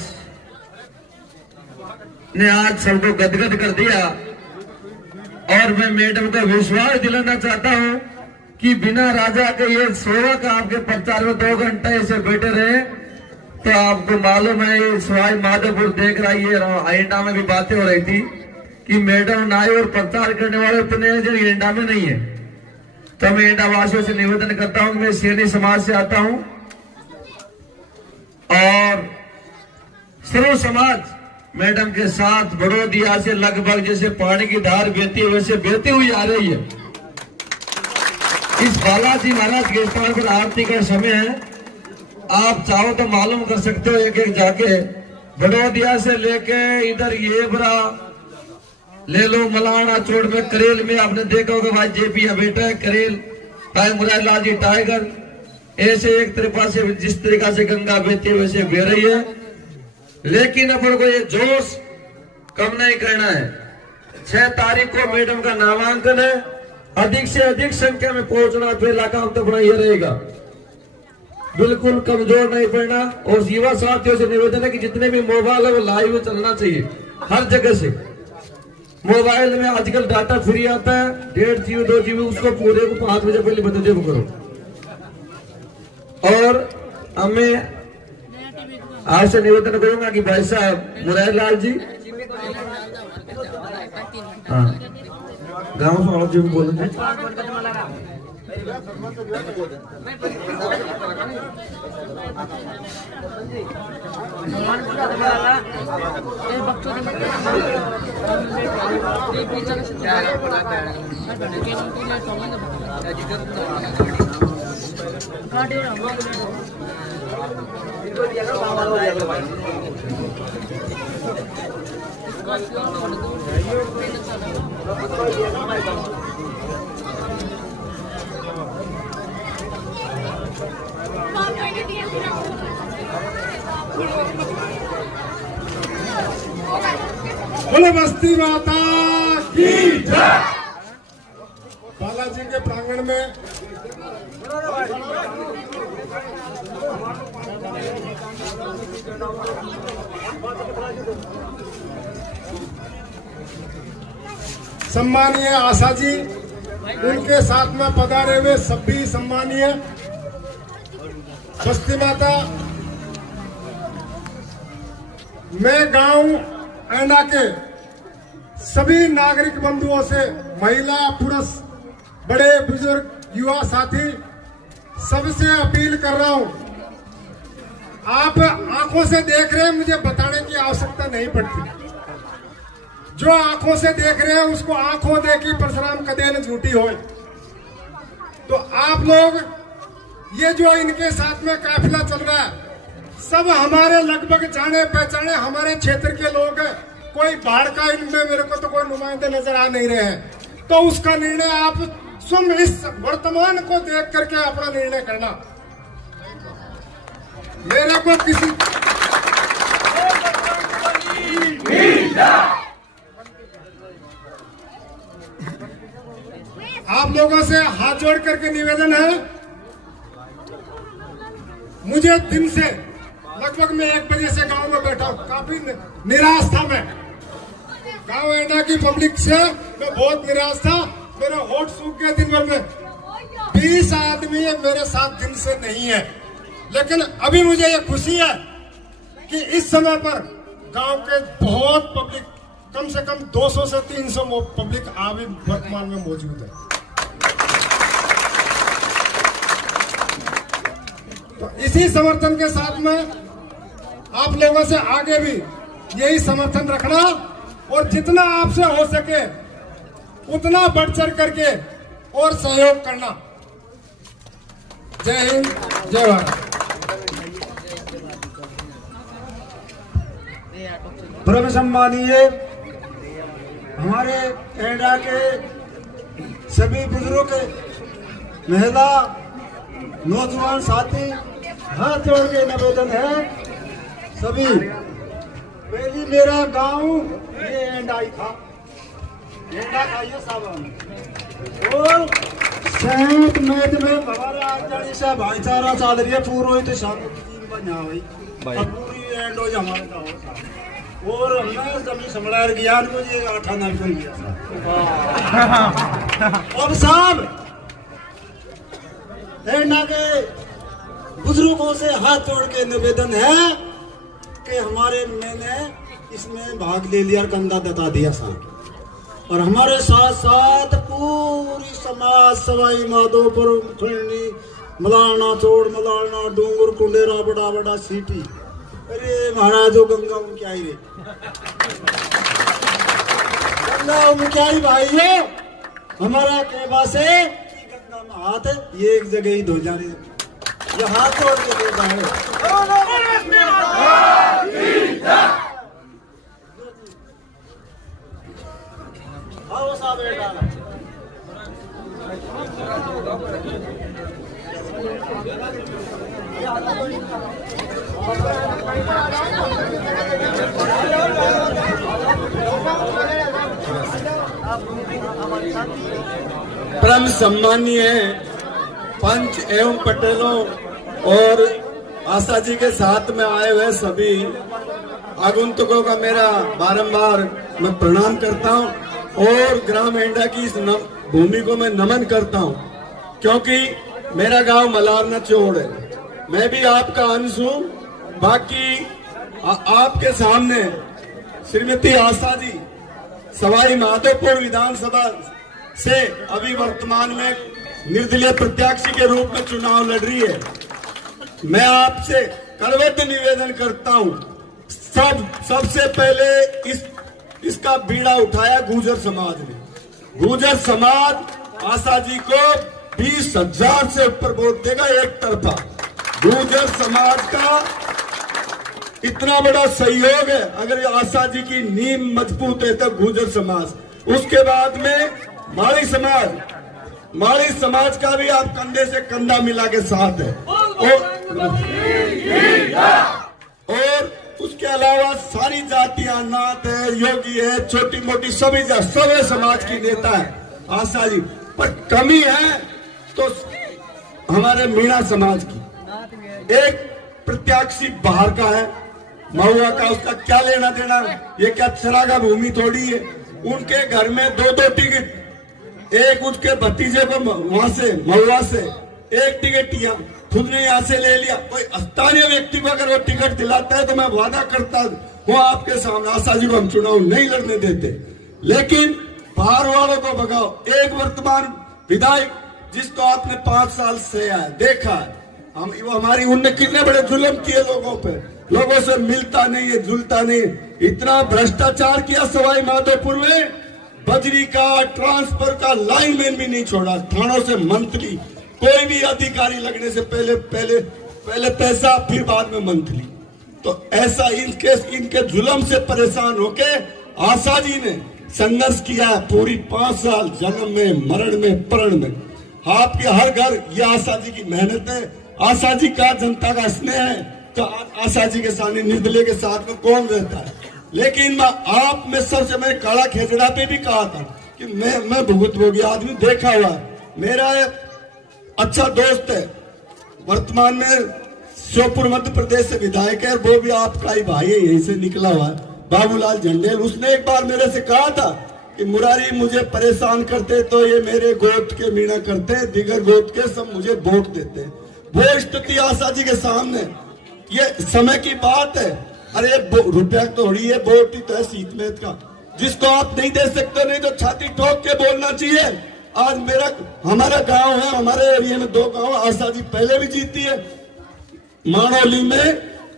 ने आज सबको गदगद कर दिया। और मैं मैडम को विश्वास दिलाना चाहता हूं कि बिना राजा के ये सेवक आपके प्रचार में 2 घंटे ऐसे बैठे रहे। तो आपको मालूम है ये सवाई माधोपुर देख रहा है, एंडा में भी बातें हो रही थी कि मैडम नाई और प्रचार करने वाले उतने हैं जो एंडा में नहीं है। तो मैं एंडा वासियों से निवेदन करता हूं, मैं सैनी समाज से आता हूं और सर्व समाज मैडम के साथ बड़ोदिया से लगभग जैसे पानी की धार बहती है वैसे बहती हुई आ रही है। इस बालाजी महाराज गेस्ट हाउस पर आरती का समय है। आप चाहो तो मालूम कर सकते हो एक एक जाके, बड़ोदिया से लेके इधर ये बड़ा ले लो, मलाना चोड़ में, करेल में आपने देखा होगा भाई जेपी बेटा है करेल, भाई मुरारीलाल जी टाइगर, ऐसे एक तरफा से जिस तरीका से गंगा बहती है वैसे बह रही है। लेकिन अपन को ये जोश कम नहीं करना है। 6 तारीख को मैडम का नामांकन है, अधिक से अधिक संख्या में पहुंचना पहला काम तो अपना ये रहेगा, बिल्कुल कमजोर नहीं पड़ना। और युवा साथियों से निवेदन है कि जितने भी मोबाइल है वो लाइव चलना चाहिए हर जगह से। मोबाइल में आजकल डाटा फ्री आता है, 1.5 GB 2 GB, उसको पूरे को 5 बजे पहले बदल करो। और हमें आपसे निवेदन करूंगा कि भाई साहब मुरारीलाल जी, हाँ ग्राम सभा जी बोलेंगे। बोले बस्ती माता की जय। बालाजी के प्रांगण में सम्मानीय आशा जी, उनके साथ में पधारे हुए सभी सम्मानीय बस्ती माता, मैं गांव एंडा के सभी नागरिक बंधुओं से, महिला पुरुष बड़े बुजुर्ग युवा साथी सबसे अपील कर रहा हूं, आप आंखों से देख रहे हैं, मुझे बताने की आवश्यकता नहीं पड़ती। जो आंखों से देख रहे हैं उसको आंखों देखी परशुराम कदे न झूठी हो। तो आप लोग ये जो इनके साथ में काफिला चल रहा है, सब हमारे लगभग जाने पहचाने हमारे क्षेत्र के लोग हैं। कोई बाहर का इनमें मेरे को तो कोई नुमाइंदे नजर आ नहीं रहे हैं। तो उसका निर्णय आप स्वयं इस वर्तमान को देख करके अपना निर्णय करना। मेरे को किसी आप लोगों से हाथ जोड़ करके निवेदन है, मुझे दिन से लगभग मैं 1 बजे से गांव में बैठा हूं, काफी निराश था। मैं गांव एंडा की पब्लिक से मैं बहुत निराश था। मेरे होठ सूख गए दिन भर में। 20 आदमी मेरे साथ दिन से नहीं है, लेकिन अभी मुझे ये खुशी है कि इस समय पर गांव के बहुत पब्लिक, कम से कम 200 से 300 पब्लिक अभी वर्तमान में मौजूद है। तो इसी समर्थन के साथ में आप लोगों से आगे भी यही समर्थन रखना और जितना आपसे हो सके उतना बढ़ चढ़ करके और सहयोग करना। जय हिंद, जय भारत। परम सम्मानीय हमारे एंडा के सभी बुजुर्ग, महिला, नौजवान साथी, हाथ जोड़ के निवेदन है सभी। पहली मेरा गांव ये एंडा ही था, एंडा था ये सावन। और सेंट मेद में हमारा आचार्य से भाईचारा चल रही है पूरा ही तो शांति बना हुई पूरी एंड हो हमारे गाँव। और हमने जब संभला ज्ञान को ये 8 आना खुल गया। अब साहब एंडा के बुजुर्गों से हाथ जोड़ के निवेदन है कि हमारे मैंने इसमें भाग ले लिया, कंधा दता दिया साहब। और हमारे साथ साथ पूरी समाज, सवाई माधोपुर, खंडी, मलाना, चोड़, मलाना, डूंगर, कुंडेरा, बड़ा बड़ा सीटी। अरे महाराजो गंगा क्या ही रे, गंगा क्या ही भाई है हमारा कहवा से गंगा में हाथ ये एक जगह ही धो जाने, ये हाथ जोड़ के देता है। आओ साहब बेटा। परम सम्मानीय पंच एवं पटेलों और आशा जी के साथ में आए हुए सभी आगंतुकों का मेरा बारंबार मैं प्रणाम करता हूं और ग्राम एंडा की इस भूमि को मैं नमन करता हूं, क्योंकि मेरा गांव मलारना चोड़ है। मैं भी आपका अंश हूं। बाकी आपके सामने श्रीमती आशा जी सवाई माधोपुर विधानसभा से अभी वर्तमान में निर्दलीय प्रत्याशी के रूप में चुनाव लड़ रही है। मैं आपसे करबद्ध निवेदन करता हूं, सबसे पहले इसका बीड़ा उठाया गुर्जर समाज ने। गुर्जर समाज आशा जी को 20,000 से ऊपर वोट देगा एक तरफा। गुर्जर समाज का इतना बड़ा सहयोग है। अगर आशा जी की नींव मजबूत है तो गुर्जर समाज, उसके बाद में माड़ी समाज का भी आप कंधे से कंधा मिला के साथ है, और उसके अलावा सारी जातियां, नाथ है, योगी है, छोटी मोटी सभी समाज की नेता है आशा जी। पर कमी है तो हमारे मीणा समाज की। एक प्रत्याशी बाहर का है, महुआ का, उसका क्या लेना देना? ये क्या चरागा भूमि थोड़ी है। उनके घर में 2-2 टिकट, एक उसके भतीजे को वहां से महुआ से एक टिकट खुद ने यहाँ से ले लिया। कोई स्थानीय व्यक्ति को अगर वो टिकट दिलाता है तो मैं वादा करता हूँ आपके सामने, आशा जी को हम चुनाव नहीं लड़ने देते, लेकिन बाहर वालों को भगाओ। एक वर्तमान विधायक जिसको आपने 5 साल से देखा है, हमारी उनने कितने बड़े जुल्म किए लोगों पे, लोगों से मिलता नहीं है, जुलता नहीं, इतना भ्रष्टाचार किया सवाई माधोपुर में, बजरी का, ट्रांसफर का लाइनमैन भी नहीं छोड़ा, थानों से मंत्री, कोई भी अधिकारी लगने से पहले पैसा, फिर बाद में मंत्री। तो ऐसा इनके जुल्म से परेशान होके आशा जी ने संघर्ष किया पूरी 5 साल, जन्म में, मरण में, प्रण में। आपके हर घर ये आशा जी की मेहनत है, आशा जी का जनता का स्नेह है। तो आशा जी के सामने निर्दलीय के साथ में कौन रहता है? लेकिन आप में सबसे, मैंने काला खेजड़ा पे भी कहा था कि मैं भुगतभोगी आदमी देखा हुआ। मेरा अच्छा दोस्त है, वर्तमान में श्योपुर मध्य प्रदेश से विधायक है, वो भी आपका ही भाई है, यहीं से निकला हुआ है, बाबूलाल झंडेल। उसने एक बार मेरे से कहा था कि मुरारी मुझे परेशान करते तो ये मेरे गोत्र के मीणा करते, दिगर गोत्र के सब मुझे वोट देते। वो स्थिति आशा जी के सामने, ये समय की बात है। अरे रुपया तो हो रही है, वोट ही तो है सीतमेत का, जिसको आप नहीं दे सकते, नहीं तो छाती ठोक के बोलना चाहिए। आज हमारा गांव है, हमारे एरिया में 2 गांव आशा जी पहले भी जीती है। मानोली में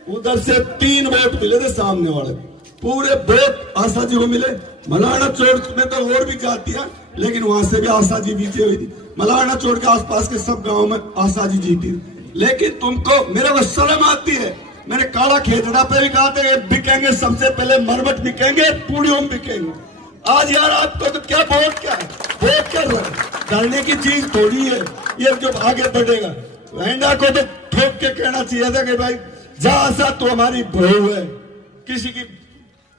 उधर से 3 वोट मिले थे, सामने वाले पूरे वोट आशा जी को मिले। मलाना चोर में तो और भी जातियां, लेकिन वहां से भी आशा जी जीती हुई थी। मलाना चोर के आसपास के सब गाँव में आशा जी जीती थी। लेकिन तुमको, मेरे को शर्म आती है, मैंने काला खेजड़ा पे भी कहा था बिकेंगे, सबसे पहले मरमट बिकेंगे, पूड़ियों बिकेंगे। आज यार आपको तो क्या वोट क्या है, वोट क्या डरने की चीज थोड़ी है ये जो आगे बढ़ेगा। लहंगा को तो ठोक के कहना चाहिए था कि भाई जा आशा तो हमारी बहू है, किसी की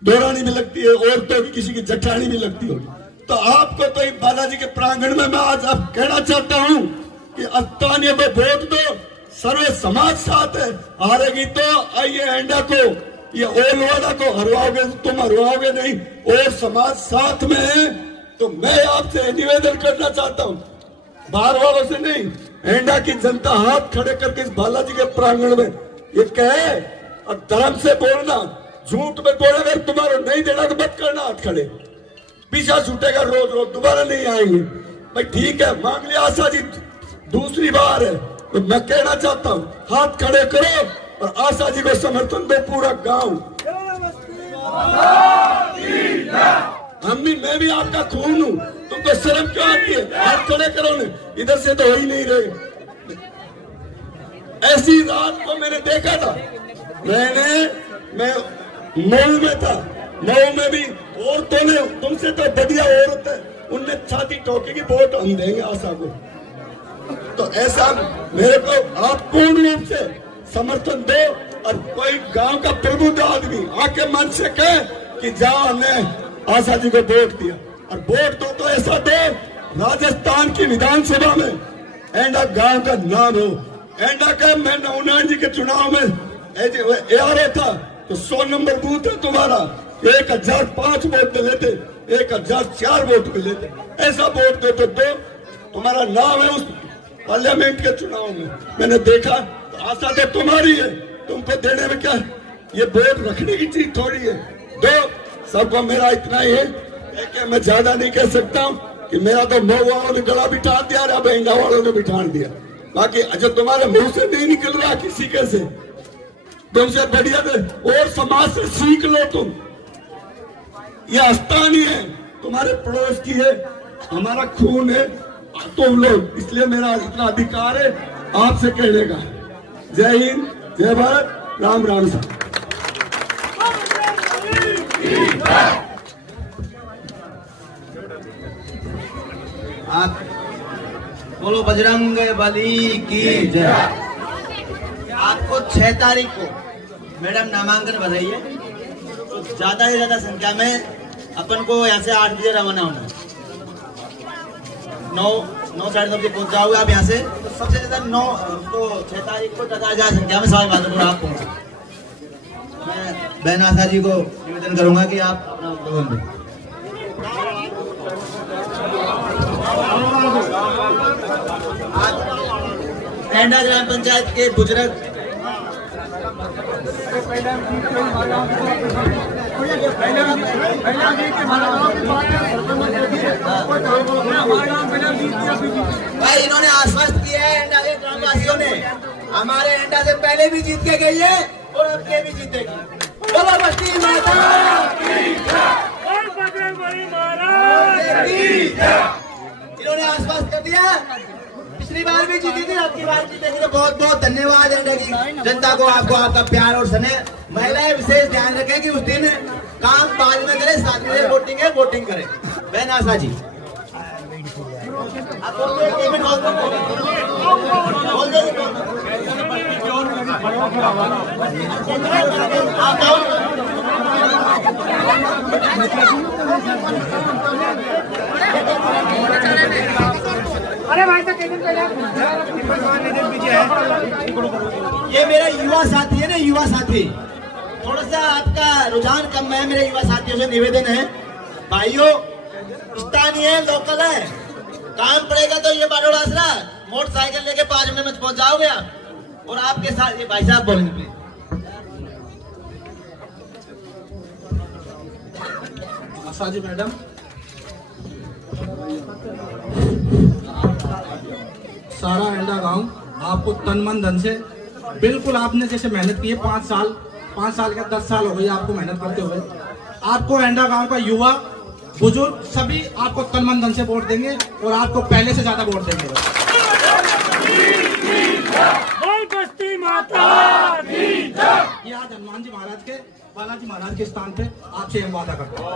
दोरानी भी लगती है, औरतों की किसी की जठानी भी लगती होगी। तो आपको तो बालाजी के प्रांगण में मैं आज अब कहना चाहता हूँ कि स्थानीय में वोट दो, सर्वे समाज साथ है। हारेगी तो आइए एंडा को, ये ओलवाड़ा को हरवाओगे तो तुम हरवाओगे नहीं, और समाज साथ में है। तो मैं आपसे निवेदन करना चाहता हूँ, बाहर वालों से नहीं, एंडा की जनता हाथ खड़े करके इस बालाजी के प्रांगण में ये कहे, और धर्म से बोलना, झूठ में बोले अगर तुम्हारा नहीं देना तो मत करना हाथ खड़े, पीछा छूटेगा रोज रोज, दोबारा नहीं आएंगे। भाई ठीक है, मांग लिया आशा जी दूसरी बार है, तो मैं कहना चाहता हूँ हाथ खड़े करो और आशा जी को समर्थन दो पूरा गांव। मैं भी आपका खून हूँ, तुमको शर्म क्यों आती है? हाथ खड़े करो ने, इधर से तो हो ही नहीं रहे। ऐसी रात को मैंने देखा था, मैं मऊ में था, मऊ में भी औरतों ने, तुमसे तो बढ़िया औरत है, उनने छाती ठोकी की वोट हम देंगे आशा को। तो ऐसा मेरे को आप पूर्ण रूप से समर्थन दो, और कोई गांव का प्रबुद्ध आदमी आके मन से कहे कि जाओ हमने आशा जी को वोट दिया, और वोट दो तो ऐसा दो राजस्थान की विधानसभा में एंडा गांव का नाम हो। एंडा का मैं 99 जी के चुनाव में आ था, तो 100 नंबर बूथ है तुम्हारा, 1005 वोट मिले थे, 1004 वोट मिले थे। ऐसा वोट दो तो तुम्हारा नाम है उस पार्लियामेंट के चुनाव में। मैंने देखा, तो आशा तो तुम्हारी है, तुमको देने में क्या, ये वोट रखने की चीज थोड़ी है। दो, सबको मेरा इतना ही है कि मैं ज्यादा नहीं कह सकता हूँ। कि मेरा तो मऊ वालों ने गला बिठा दिया, अब इंडा वालों ने बिठा दिया। बाकी अजय तुम्हारे मुंह से नहीं निकल रहा किसी के से, तुमसे बढ़िया और समाज से सीख लो। तुम ये आस्थानी है, तुम्हारे पड़ोस की है, हमारा खून है तुम लोग, इसलिए मेरा इतना अधिकार है आपसे कहने का। जय हिंद, जय भारत, राम राम साहब। आप बोलो बजरंग बली की जय। आपको 6 तारीख को मैडम नामांकन भराइए, तो ज्यादा से ज्यादा संख्या में अपन को यहाँ से 8 बजे रवाना होना है। 9 साढ़े 9 बजे पहुंच जाओगे आप यहाँ से, तो सबसे ज्यादा 6 तारीख को ज्यादा संख्या में 7:30 आप पहुंचे। मैं बहन आशा जी को निवेदन करूंगा कि आप अपना उद्बोधन दें। एंडा ग्राम पंचायत के बुजुर्ग भाई इन्होंने आश्वस्त किया है एंडा के ग्रामवासियों ने, हमारे एंडा से पहले भी जीत के गई है और अब के भी जीतेगी। बोलो बस्ती माता की जय। इन्होंने आश्वस्त कर दिया, पिछली बार भी जीती थी, अब की बार जीतेगी। तो बहुत बहुत धन्यवाद एंडा की जनता को, आपको आपका प्यार और स्नेह। महिलाएं विशेष ध्यान रखें कि उस दिन काम बाद में करें, साथ में वोटिंग है, वोटिंग करें। बहन आशा जी आप बोल अरे भाई ये मेरा युवा साथी है ना, युवा साथी, थोड़ा सा आपका रुझान कम है। मेरे युवा साथियों से निवेदन है, भाइयों स्थानीय है, लोकल है, काम पड़ेगा तो ये बारोडासरा मोटरसाइकिल लेके 5 मिनट में पहुंच जाओगे आप। और आपके साथ ये भाई साहब बोलेंगे प्लीज। आशा जी मैडम, सारा एंडा गांव आपको तन मन धन से, बिल्कुल आपने जैसे मेहनत की है 5 साल क्या 10 साल हो गई आपको मेहनत करते हुए। आपको एंडा गांव का युवा बुजुर्ग सभी आपको तन मन धन से वोट देंगे और आपको पहले से ज्यादा वोट देंगे। ये आज हनुमान जी महाराज के, बालाजी महाराज के स्थान पे आपसे हम वादा करते हैं।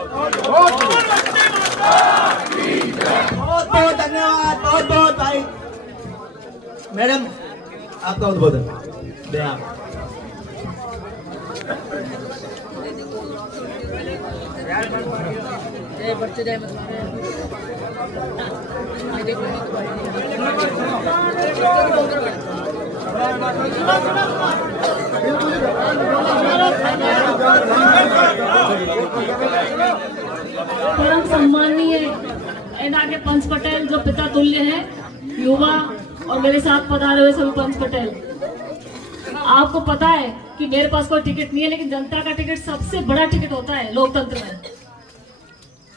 बहुत बहुत धन्यवाद, बहुत बहुत भाई। मैडम आपका उद्बोधन दे आप। परम सम्माननीय एंडा के पंच पटेल जो पिता तुल्य है, युवा और मेरे साथ पधारे हुए सभी पंच पटेल, आपको पता है कि मेरे पास कोई टिकट नहीं है, लेकिन जनता का टिकट सबसे बड़ा टिकट होता है लोकतंत्र में,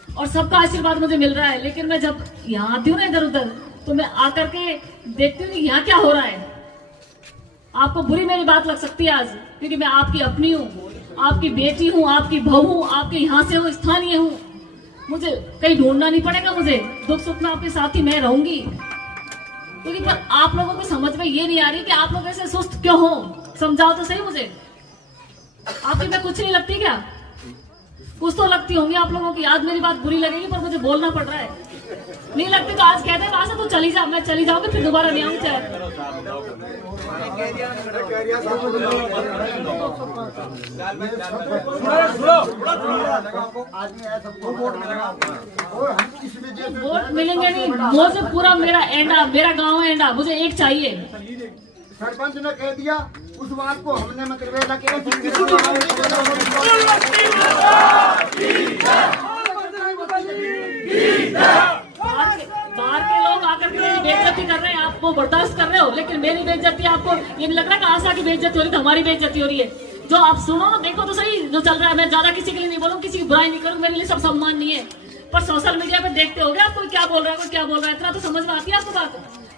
और सबका आशीर्वाद मुझे मिल रहा है। लेकिन मैं जब यहाँ आती हूँ ना इधर उधर, तो मैं आकर के देखती हूँ कि यहाँ क्या हो रहा है। आपको बुरी मेरी बात लग सकती है आज, क्योंकि मैं आपकी अपनी हूँ, आपकी बेटी हूँ, आपकी बहू हूँ, आपके यहाँ से हूँ, स्थानीय हूँ। मुझे कहीं ढूंढना नहीं पड़ेगा, मुझे दुख सुख में आपके साथ ही मैं रहूंगी। क्योंकि पर आप लोगों को समझ में ये नहीं आ रही कि आप लोग ऐसे सुस्त क्यों हो। समझाओ तो सही मुझे, आपकी मैं कुछ नहीं लगती क्या? कुछ तो लगती होंगी आप लोगों की। आज मेरी बात बुरी लगेगी पर मुझे बोलना पड़ रहा है। नहीं लगती तो आज कहते हैं वहां से तू चली जा, मैं चली जाऊंगी, फिर दोबारा नहीं आऊंगी। चाहे वोट मिलेंगे नहीं, मुझे पूरा मेरा एंडा, मेरा गांव है एंडा, मुझे एक चाहिए। सरपंच ने कह दिया, उस बात को हमने मतलब बाहर के लोग आकर के मेरी बेइज्जती कर रहे हैं, आप वो बर्दाश्त कर रहे हो, लेकिन मेरी बेइज्जती आपको ये नहीं लग रहा कि आशा की बेइज्जती हो रही है, हमारी बेइज्जती हो रही है। जो आप सुनो ना, देखो तो सही जो चल रहा है। मैं ज्यादा किसी के लिए नहीं बोलूँ, किसी की बुराई नहीं करूँ, मेरे लिए सब सम्मान नहीं है। पर सोशल मीडिया पे देखते होगे आप कोई क्या बोल रहा है, कोई क्या बोल रहा है, इतना तो समझ में आती है आपको बात।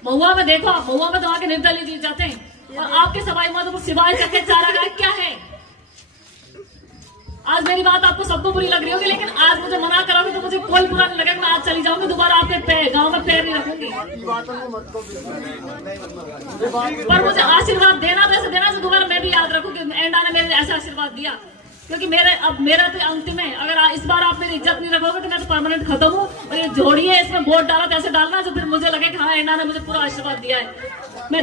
महुआ में देखो, महुआ में तो आके निर्दलीय जीत जाते हैं, और आपके सवाई माधोपुर सिवाय चक्के चारा गाय क्या है। आज मेरी बात आपको सबको बुरी लग रही होगी, लेकिन आज मुझे मना करोगे तो मुझे कोई बुरा नहीं लगेगा। मैं आज चली जाऊंगी, दोबारा आपके गांव में पैर नहीं रखूंगी। पर मुझे आशीर्वाद देना तो ऐसे देना से दोबारा मैं भी याद रखूंगी एंडा ने मेरे ऐसा आशीर्वाद दिया, क्योंकि मेरा तो अंतिम है। अगर इस बार आप मेरी इज्जत नहीं रखोगे तो मैं तो परमानेंट खत्म हूँ। और ये जोड़ी है, इसमें वोट डाला तो ऐसे डालना जो फिर मुझे लगे कि हाँ एंडा ने मुझे पूरा आशीर्वाद दिया है। मैं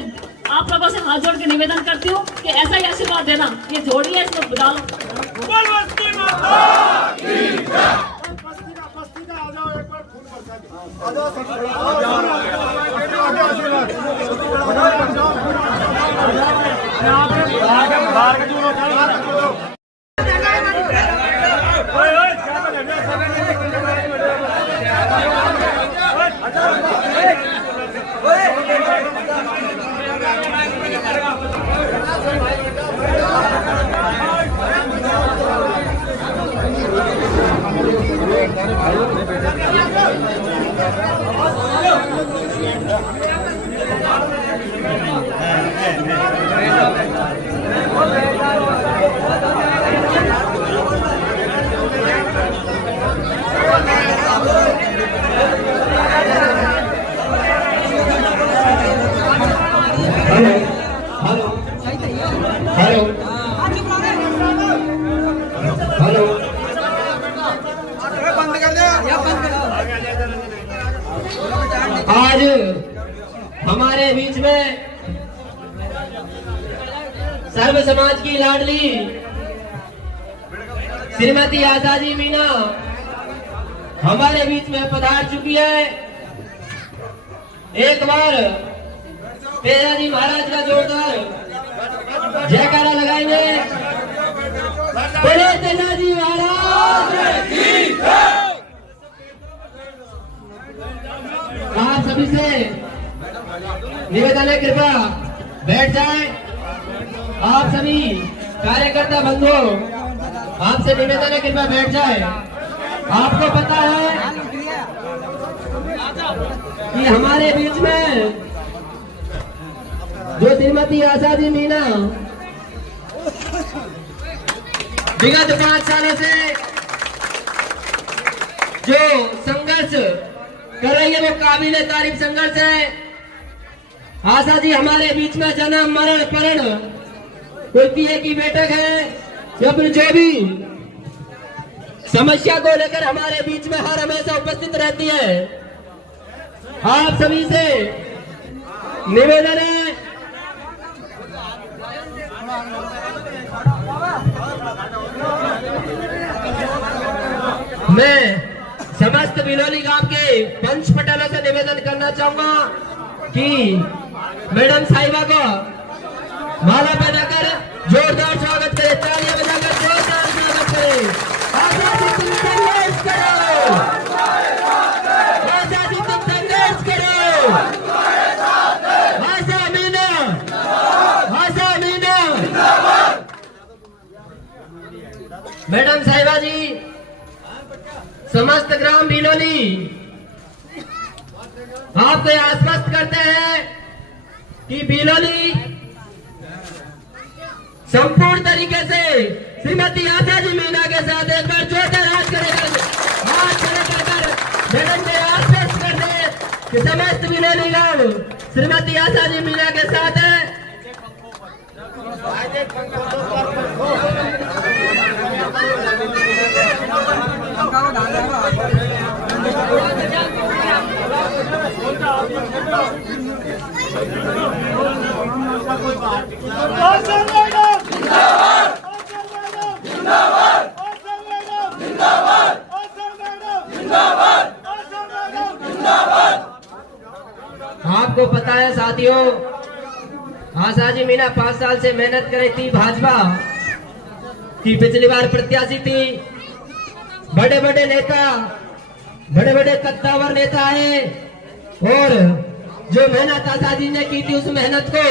आप लोगों से हाथ जोड़ के निवेदन करती हूँ कि ऐसा ही आशीर्वाद देना। ये जोड़ी है, इसमें डालो। आज हमारे बीच में सर्व समाज की लाडली श्रीमती आजादी मीना हमारे बीच में पधार चुकी है। एक बार तेजाजी महाराज का जोरदार जयकारा लगाएंगे। बोले तेजाजी महाराज की जय। आप सभी से निवेदन है, कृपया बैठ जाएं। आप सभी कार्यकर्ता बंधु, आपसे निवेदन है, कृपया बैठ जाएं। आपको पता है कि हमारे बीच में जो श्रीमती आजादी मीना विगत 5 सालों से जो संघर्ष कर रही है वो काबिल तारीफ संघर्ष है। आशा जी हमारे बीच में जन्म मरण परण कोई पीए की बैठक है या फिर जो भी समस्या को लेकर हमारे बीच में हर हमेशा उपस्थित रहती है। आप सभी से निवेदन है, मैं समस्त बिलोली गांव के पंच पटेलों से निवेदन करना चाहूंगा कि मैडम साहिबा को माला पहनाकर जोरदार स्वागत करें, तालियां बजाकर जोरदार स्वागत करें। आजादी तुम संघर्ष करो, आजादी तुम संघर्ष करो। आशा मीना, आशा मीना। मैडम साहिबा जी समस्त ग्राम बिलोली आपको आश्वस्त करते हैं कि बिलोली संपूर्ण तरीके से श्रीमती आजादी मीना के साथ एक बार जोरदार हाथ करेगा, हाथ खड़े कर मैडम को आश्वस्त कर दे कि समस्त बिलोली गांव श्रीमती आजादी मीना के साथ है। आपको पता है साथियों, आजादी मीना 5 साल से मेहनत कर रही थी, भाजपा की पिछली बार प्रत्याशी थी। बड़े बड़े नेता, बड़े बड़े कद्दावर नेता है और जो मेहनत आजादी ने की थी उस मेहनत को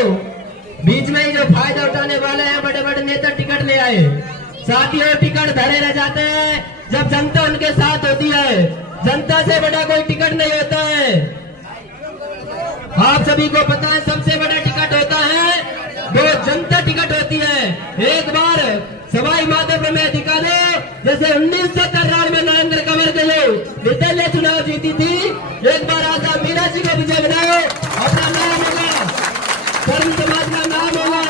बीच में ही जो फायदा उठाने वाले हैं बड़े बड़े नेता टिकट ले आए। साथियों टिकट धरे रह जाते हैं जब जनता उनके साथ होती है। जनता से बड़ा कोई टिकट नहीं होता है। आप सभी को पता है सबसे बड़ा टिकट होता है वो जनता टिकट होती है। एक बार सवाई माधोपुर में दिखा दो, जैसे 1993 में नरेंद्र कंवर के लोग निर्दलीय चुनाव जीती थी। एक बार आशा मीना जी को विजय बनाओ, अपना नाम होगा, धर्म समाज का नाम होगा।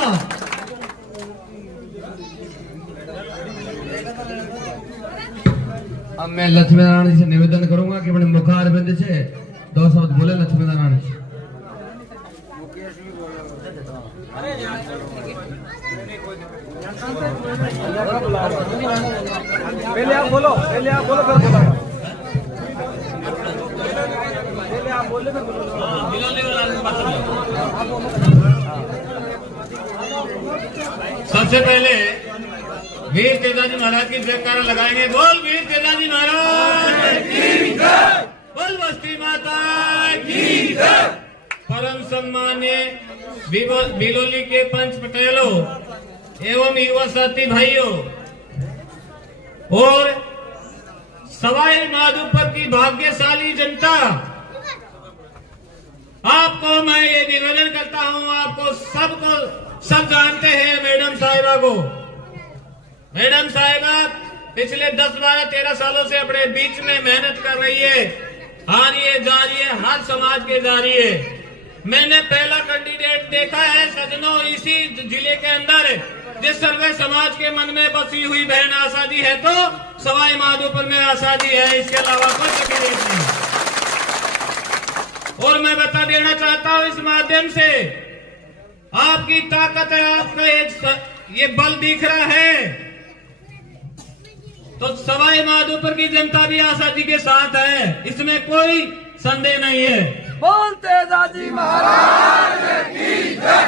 अब मैं लक्ष्मी नारायण जी से निवेदन करूंगा कि अपने मुखारबिंद से 2 शब्द बोले लक्ष्मी नारायण जी। पहले आप बोलो फिर बोलो। पहले आप बोले फिर सबसे पहले वीर तेजाजी महाराज की जयकारा लगाएंगे। बोल वीर तेजाजी महाराज की जय, बोल बस्ती माता की जय। परम सम्मान्य बिलोली के पंच पटेलों एवं युवा साथी भाइयों और सवाई माधोपुर की भाग्यशाली जनता, आपको मैं ये निवेदन करता हूं, आपको सब जानते हैं मैडम साहिबा को। मैडम साहिबा पिछले 10, 12, 13 सालों से अपने बीच में मेहनत कर रही है, आ रही है, जा रही है, हर समाज के जा रही है। मैंने पहला कैंडिडेट देखा है सजनों इसी जिले के अंदर, जिस सर्वे समाज के मन में बसी हुई बहन आशा जी है तो सवाई माधोपुर में आशा जी है, इसके अलावा कोई कैंडिडेट नहीं। और मैं बता देना चाहता हूं इस माध्यम से, आपकी ताकत है, आपका ये बल दिख रहा है, तो सवाई माधोपुर की जनता भी आशा जी के साथ है, इसमें कोई संदेह नहीं है। बोल तेजाजी महाराज की जय।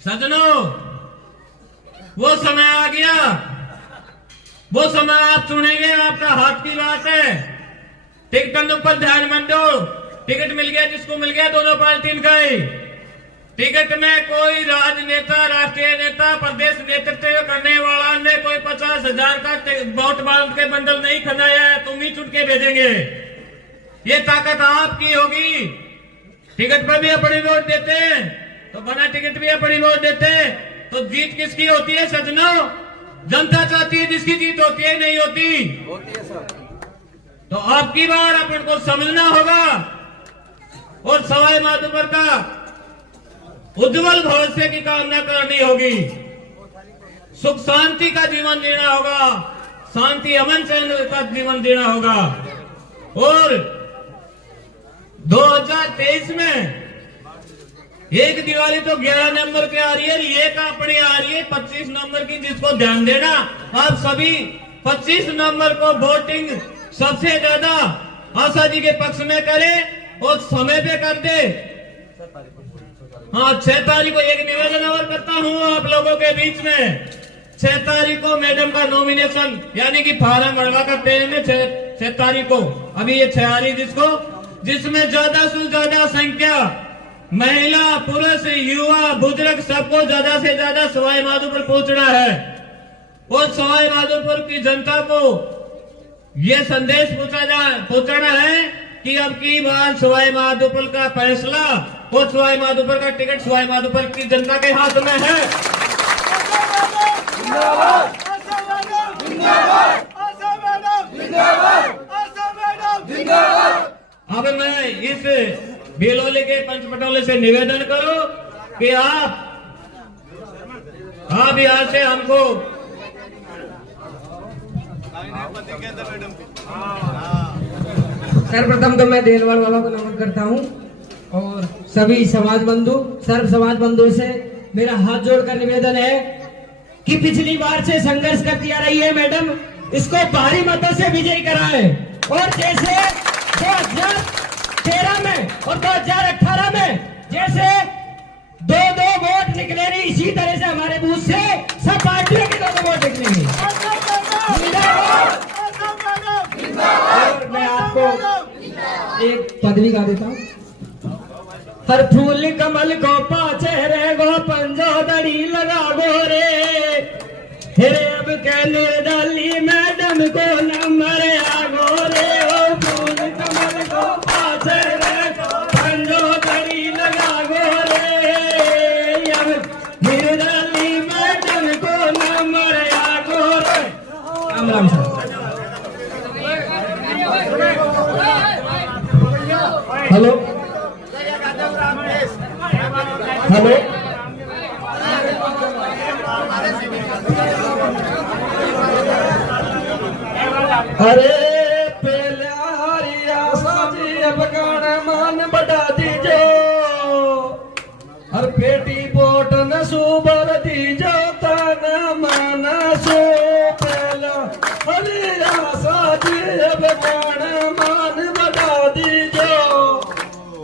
सजनों वो समय आ गया, वो समय आप चुनेंगे, आपका हाथ की बात है। टिकटों पर ध्यान मत दो, टिकट मिल गया जिसको मिल गया, दोनों पार्टी का ही। टिकट में कोई राजनेता, राष्ट्रीय नेता, प्रदेश नेतृत्व करने वाला ने कोई 50,000 का वोट बांध के बंडल नहीं खनाया है, तुम ही चुटके भेजेंगे। ये ताकत आपकी होगी। टिकट पर भी अपनी वोट देते हैं तो बिना टिकट भी अपनी वोट देते हैं, तो जीत किसकी होती है सजनों? जनता चाहती है जिसकी जीत होती है, नहीं होती तो आपकी बार अपन को समझना होगा और सवाई माधोपुर का उज्जवल भविष्य की कामना करनी होगी। सुख शांति का जीवन जीना होगा, शांति अमन चैन का जीवन जीना होगा। और 2023 में एक दिवाली तो 11 नंबर की आ रही है, एक अपनी आ रही है 25 नंबर की, जिसको ध्यान देना आप सभी 25 नंबर को वोटिंग सबसे ज्यादा आशा जी के पक्ष में करें और समय पे कर दे। हाँ, 6 तारीख को एक निवेदन और करता हूँ आप लोगों के बीच में। 6 तारीख को मैडम का नॉमिनेशन यानी कि फार्म भरवा करते हैं 6 तारीख को, अभी ये 6 आ रही जिसमें ज्यादा से ज्यादा संख्या महिला, पुरुष, युवा, बुजुर्ग सबको ज्यादा से ज्यादा सवाई माधोपुर पहुंचना है और सवाई माधोपुर की जनता को ये संदेश पहुंचाना है कि अब की बार सवाई माधोपुर का फैसला और सवाई माधोपुर का टिकट सवाई माधोपुर की जनता के हाथ में है। अब मैं इस बिलोली के पंचपटोले से निवेदन करूं कि आप यहाँ से हमको सर्वप्रथम तो मैं देलवाड़ वालों को नमन करता हूँ और सभी समाज बंधु, सर्व समाज बंधुओं से मेरा हाथ जोड़कर निवेदन है कि पिछली बार से संघर्ष करती आ रही है मैडम, इसको भारी मतों से विजयी कराए। और जैसे 2013 में और 2018 में जैसे 2-2 वोट निकले रही, इसी तरह से हमारे बूथ से सब पार्टियों के 2-2 वोट निकलेंगे। और मैं आपको एक पदवी गा देता हूँ। हर फूल कमल को पाचे रे गो पंजो दड़ी लगा गो रे, हेरे अब कहने डाली मैडम को नंबर आ गो रे। हेलो हेलो अरे पहले हरिया साजी अब गाना मान बढ़ा दीजो और पेटी बोट न सुबर दीजो तन मन सो पहला हरिया साजी अब गाना मान बढ़ा दीजो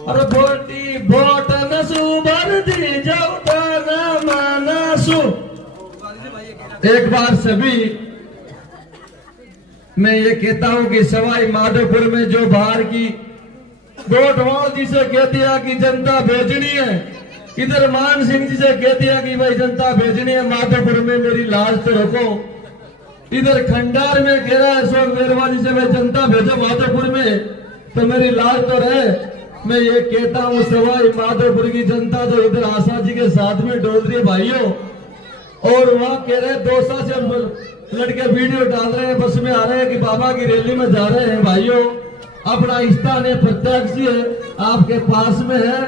और बोटी बोट न सुबर दीजो तन मन सो। एक बार सभी मैं ये कहता हूं कि सवाई माधोपुर में जो बाहर की गोटवाल जी से कह दिया कि जनता भेजनी है, इधर मान सिंह जी से कह दिया कि भाई जनता भेजनी है माधोपुर में, मेरी लाज तो रखो। इधर खंडार में कह रहा है अशोक बेरवा जी से भाई जनता भेजो माधोपुर में, तो मेरी लाज तो रहे। मैं ये कहता हूँ सवाई माधोपुर की जनता तो इधर आशा जी के साथ में डोल रही है भाइयों, और वहाँ कह रहे 200 से लड़के वीडियो डाल रहे हैं, बस में आ रहे हैं कि बाबा की रैली में जा रहे हैं। भाइयों अपना स्थान है प्रत्यक्ष है आपके पास में है।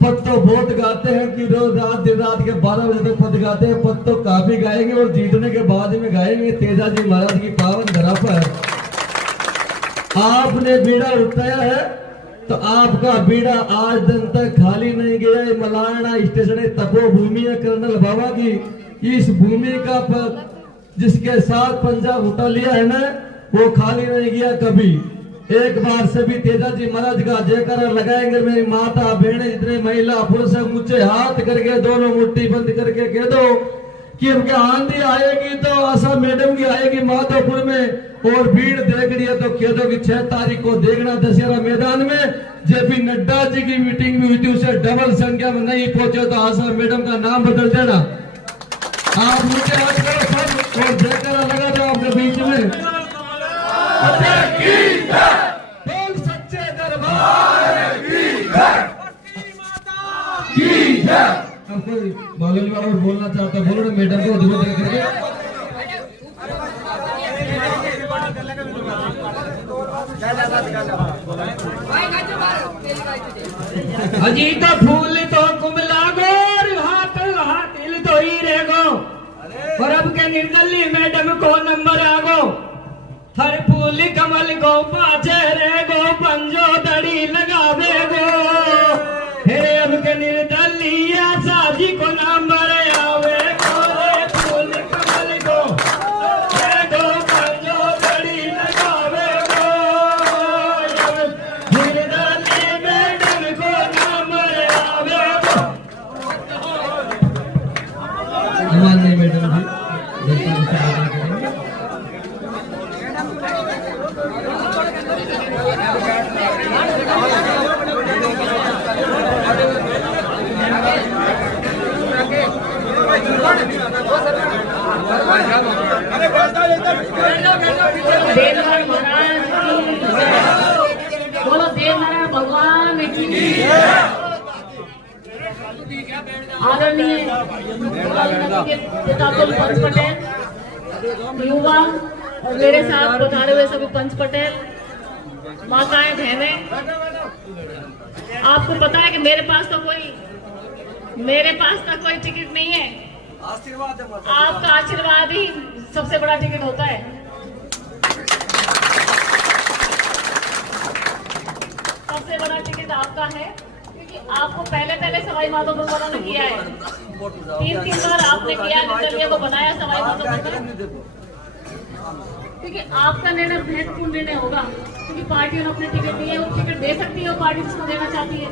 पद तो बहुत गाते हैं कि रोज रात दिन रात के 12 बजे तक पद गाते हैं, पद तो काफी गाएंगे और जीतने के बाद में गाएंगे तेजाजी महाराज की पावन धरा पर। आपने बीड़ा उठाया है तो आपका बीड़ा आज दिन तक खाली नहीं गया। मलाना स्टेशन तपोभूमि है कर्नल बाबा की, इस भूमि का जिसके साथ पंजा उठा लिया है ना वो खाली नहीं गया कभी। एक बार सभी तेजाजी महाराज का जयकारा लगाएंगे। मेरी माता बहने जितने महिला पुरुष मुझे हाथ करके दोनों मुट्ठी बंद करके कह दो कि उनके आंधी आएगी तो आशा मैडम की आएगी माधोपुर में, और भीड़ देख रही है तो कह दो कि 6 तारीख को देखना दशहरा मैदान में जेपी नड्डा जी की मीटिंग में हुई थी, उसे डबल संख्या में नहीं पहुंचे तो आशा मैडम का नाम बदल देना। आप मुझे हाथ करो सब और जयकारा लगा दो आपके बीच में। बोल सच्चे दरबार की जय। अब कोई बालोली वाला और बोलना चाहता है बोलो ना मैडम को धीरे धीरे करके। अजी तो फूल तो कुमला गोर हाथ हाथिल तो ही रेगो, और अब के निर्दली मैडम को नंबर आगो। हर फूल कमल को पाचे रेगो, पंजो दड़ी लगावे गो। हे अब के निर्दली साजी को नंबर आवे गो। रे फूल कमल को रेगो, पंजो दड़ी लगावे गो। निर्दली मैडम को नंबर आवे गो। माननीय मैडम जी देवनारायण महाराज बोलो, देवनारायण भगवान की आदरणीय पितापुल पंच पटेल युवा और मेरे साथ पधारे हुए सभी पंच पटेल, माताएं बहनें, आपको पता है कि मेरे पास तो कोई टिकट नहीं है। आपका आशीर्वाद ही सबसे बड़ा टिकट होता है। सबसे बड़ा टिकट आपका है क्योंकि आपको पहले सवाई माधोपुर वालों ने किया है, 3 बार आपने किया, निर्दलीय को बनाया सवाई माधोपुर में। क्योंकि आपका निर्णय महत्वपूर्ण निर्णय होगा, क्योंकि पार्टियों ने अपने टिकट दिए, वो टिकट दे सकती है वो पार्टी जिसको देना चाहती है।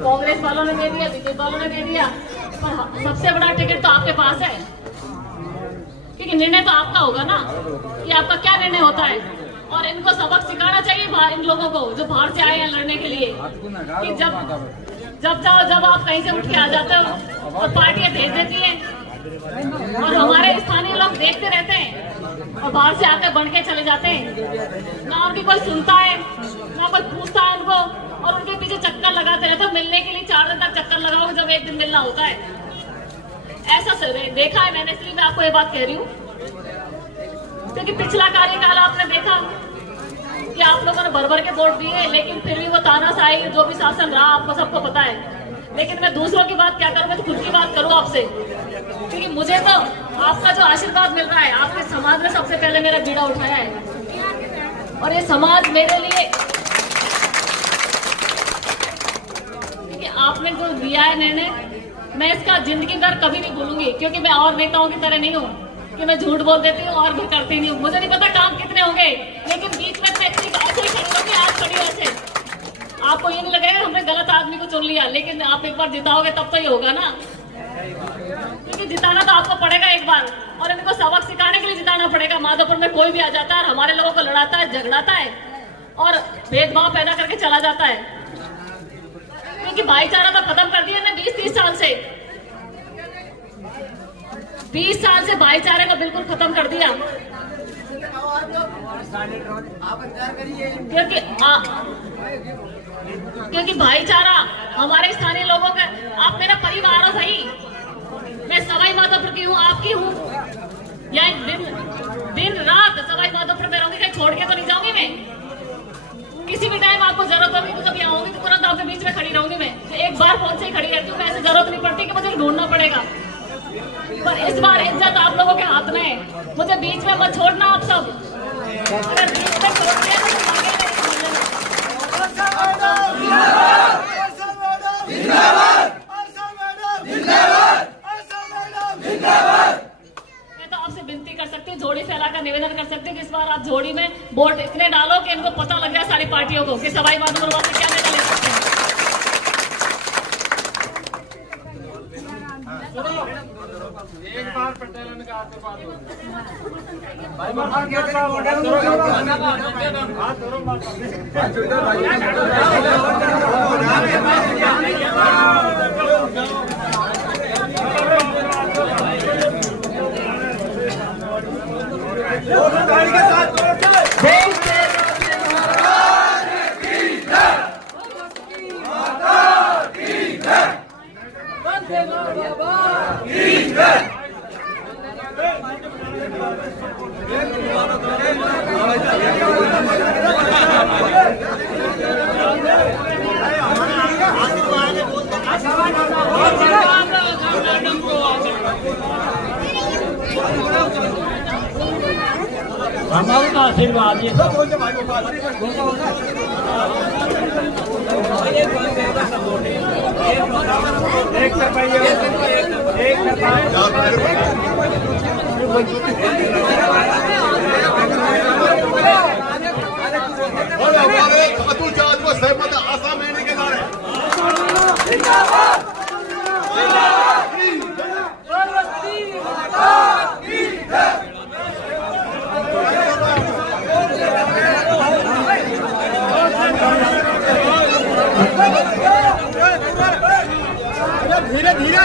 कांग्रेस वालों ने दे दिया, बीजेपी वालों ने दे दिया, पर सबसे बड़ा टिकट तो आपके पास है, क्योंकि निर्णय तो आपका होगा ना कि आपका क्या निर्णय होता है। और इनको सबक सिखाना चाहिए इन लोगों को जो बाहर से आए हैं लड़ने के लिए, कि जब आप कहीं से उठ के आ जाते हो और पार्टियां भेज देती हैं और हमारे स्थानीय लोग देखते रहते हैं और बाहर से आकर बन के चले जाते हैं, ना उनकी कोई सुनता है ना कोई पूछता है उनको, और उनके पीछे चक्कर लगाते रहते हैं। मिलने के लिए 4 दिन तक चक्कर लगाओगे जब एक दिन मिलना होता है। ऐसा देखा है मैंने, इसलिए मैं आपको ये बात कह रही हूँ, क्योंकि पिछला कार्यकाल आपने देखा कि आप लोगों ने भर भर के वोट दिए, लेकिन फिर भी वो तानाशाही जो भी शासन रहा आपको सबको पता है। लेकिन मैं दूसरों की बात क्या करूं, मैं तो खुद की बात करूं आपसे, क्योंकि मुझे तो आपका जो आशीर्वाद मिल रहा है, आपके समाज ने सबसे पहले मेरा बीड़ा उठाया है और ये समाज मेरे लिए, क्योंकि आपने जो लिया है निर्णय, मैं इसका जिंदगी भर कभी नहीं भूलूंगी। क्योंकि मैं और नेताओं की तरह नहीं हूँ कि मैं झूठ बोल देती हूँ और भी करती नहीं हूँ। मुझे नहीं पता काम कितने होंगे, लेकिन बीच में मैं ऐसे ही खड़ी होगी, आज खड़ी हो ऐसे। आपको ये नहीं लगेगा हमने गलत आदमी को चुन लिया, लेकिन आप एक बार जिताओगे तब तो ये होगा ना, क्योंकि जिताना तो आपको पड़ेगा एक बार, और इनको सबक सिखाने के लिए जिताना पड़ेगा। माधोपुर में कोई भी आ जाता है और हमारे लोगों को लड़ाता है, झगड़ाता है और भेदभाव पैदा करके चला जाता है, क्योंकि भाईचारा तो खत्म कर दिया ना 20-30 साल से। 20 साल से भाईचारे को बिल्कुल खत्म कर दिया, क्योंकि भाईचारा हमारे स्थानीय लोगों का, आप मेरा परिवार हो भाई, मैं सवाई माधोपुर की हूँ, आपकी हूँ, या दिन रात सवाई माधोपुर में रहूंगी, कहीं छोड़ के तो नहीं जाऊंगी मैं। किसी भी टाइम आपको जरूरत होगी तो कभी आऊंगी तो तुरंत आपके बीच में खड़ी रहूंगी मैं। एक बार फोन से ही खड़ी रहती हूँ मैं, ऐसे जरूरत नहीं पड़ती कि मुझे ढूंढना पड़ेगा। पर इस बार इज्जत आप लोगों के हाथ में है, मुझे बीच में मत छोड़ना आप सब। अगर बीच में छोड़ दिया मैं तो आपसे विनती कर सकती हूँ, झोड़ी फैलाकर निवेदन कर सकती हूँ कि इस बार आप झोड़ी में वोट इतने डालो कि इनको पता लग जाए सारी पार्टियों को कि सवाई माधोपुर वाले क्या नेता ले सकते हैं। एक बार पटेल का आशीर्वाद हमारा आशीर्वाद धीरे धीरे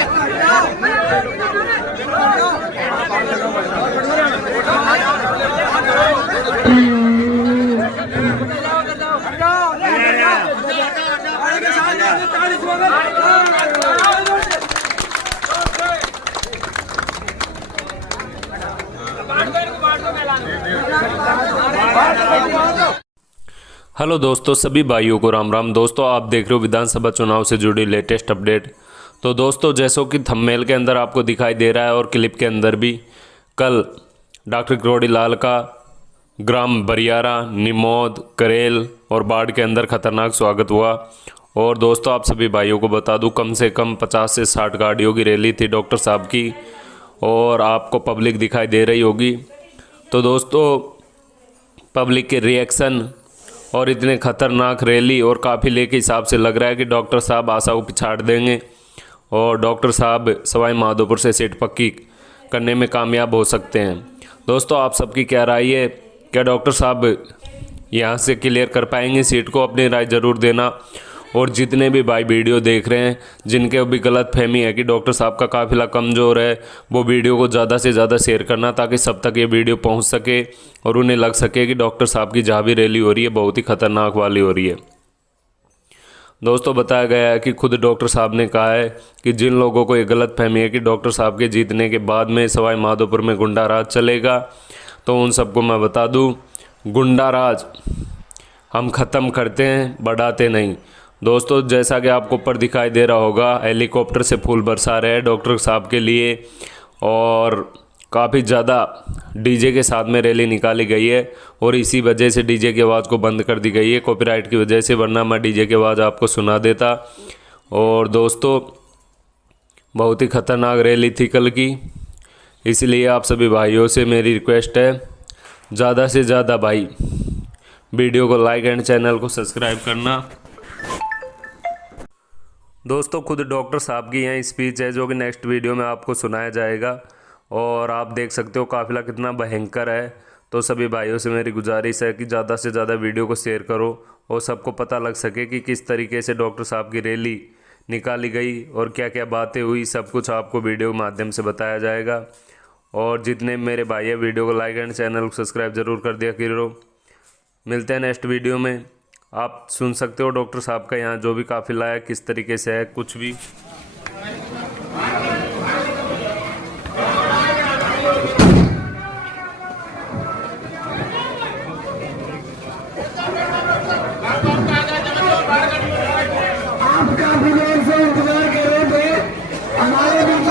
हेलो दोस्तों, सभी भाइयों को राम राम। दोस्तों आप देख रहे हो विधानसभा चुनाव से जुड़ी लेटेस्ट अपडेट। तो दोस्तों जैसो कि थंबनेल के अंदर आपको दिखाई दे रहा है और क्लिप के अंदर भी, कल डॉक्टर किरोड़ी लाल का ग्राम बरियारा, निमोद, करेल और बाढ़ के अंदर खतरनाक स्वागत हुआ। और दोस्तों आप सभी भाइयों को बता दूं, कम से कम 50 से 60 गाड़ियों की रैली थी डॉक्टर साहब की, और आपको पब्लिक दिखाई दे रही होगी। तो दोस्तों पब्लिक के रिएक्शन और इतने खतरनाक रैली और काफिले के हिसाब से लग रहा है कि डॉक्टर साहब आशा को पिछाड़ देंगे और डॉक्टर साहब सवाई माधोपुर से सीट पक्की करने में कामयाब हो सकते हैं। दोस्तों आप सबकी क्या राय है? क्या डॉक्टर साहब यहाँ से क्लियर कर पाएंगे सीट को? अपनी राय ज़रूर देना। और जितने भी भाई वीडियो देख रहे हैं, जिनके भी गलत फहमी है कि डॉक्टर साहब का काफिला कमज़ोर है, वो वीडियो को ज़्यादा से ज़्यादा शेयर करना, ताकि सब तक ये वीडियो पहुंच सके और उन्हें लग सके कि डॉक्टर साहब की जहाँ भी रैली हो रही है बहुत ही खतरनाक वाली हो रही है। दोस्तों बताया गया है कि खुद डॉक्टर साहब ने कहा है कि जिन लोगों को ये गलत फहमी है कि डॉक्टर साहब के जीतने के बाद में सवाई माधोपुर में गुंडा राज चलेगा, तो उन सबको मैं बता दूं, गुंडा राज हम ख़त्म करते हैं, बढ़ाते नहीं। दोस्तों जैसा कि आपको ऊपर दिखाई दे रहा होगा, हेलीकॉप्टर से फूल बरसा रहे हैं डॉक्टर साहब के लिए, और काफ़ी ज़्यादा डीजे के साथ में रैली निकाली गई है, और इसी वजह से डीजे की आवाज़ को बंद कर दी गई है कॉपीराइट की वजह से, वरना मैं डीजे की आवाज़ आपको सुना देता। और दोस्तों बहुत ही ख़तरनाक रैली थी कल की, इसलिए आप सभी भाइयों से मेरी रिक्वेस्ट है, ज़्यादा से ज़्यादा भाई वीडियो को लाइक एंड चैनल को सब्सक्राइब करना। दोस्तों खुद डॉक्टर साहब की यह स्पीच है जो कि नेक्स्ट वीडियो में आपको सुनाया जाएगा, और आप देख सकते हो काफ़िला कितना भयंकर है। तो सभी भाइयों से मेरी गुजारिश है कि ज़्यादा से ज़्यादा वीडियो को शेयर करो और सबको पता लग सके कि किस तरीके से डॉक्टर साहब की रैली निकाली गई और क्या क्या बातें हुई, सब कुछ आपको वीडियो के माध्यम से बताया जाएगा। और जितने मेरे भाई है वीडियो को लाइक एंड चैनल को सब्सक्राइब ज़रूर कर दिया करो। मिलते हैं नेक्स्ट वीडियो में। आप सुन सकते हो डॉक्टर साहब का यहाँ जो भी काफिला है किस तरीके से है, कुछ भी। आप काफी देर से इंतजार कर रहे थे हमारे बीच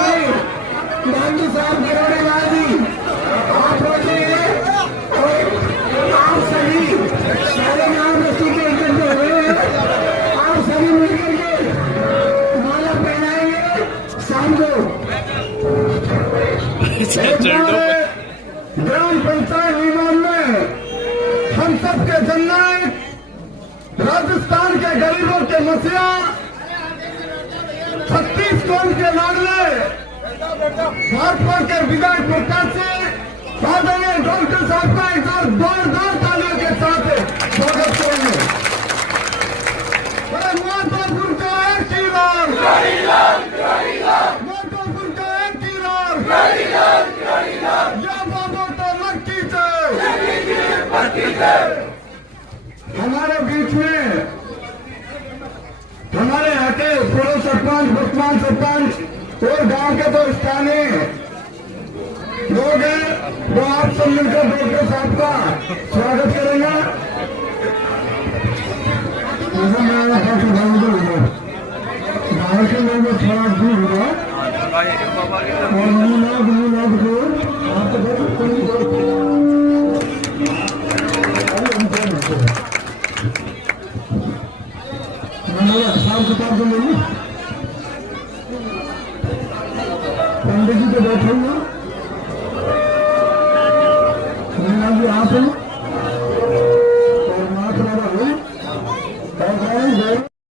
गांधी साहब गिरोड़ेबाजी आप होते हैं, और आप सभी सारे नाम रस्सी के इकट्ठे हुए हैं। आप सभी मिलकर के माला पहनाएंगे शाम को ग्राम पंचायत विभाग में हम सबके जननायक, राजस्थान के गरीबों के मसीहा, छत्तीसगढ़ के लाडले, भाजपा के विधायक प्रत्याशी आदरणीय डॉक्टर साहब का एक बार जोरदार तालियों के साथ स्वागत करेंगे। माधोपुर का एक कीरार, माधोपुर का एक कीरार, या बाबा तो मक्की से हमारे बीच में हमारे यहाँ के पूर्व सरपंच, वर्तमान सरपंच और गांव के तो स्थानीय लोग हैं, वो आप सब मिलकर डॉक्टर साहब का स्वागत करेंगे। बाहर के लोगों को थोड़ा दूर होगा और लोग किताब ले ली, पंडित जी तो बैठे हुए, मीना जी आप हैं और नाथ राजा हुई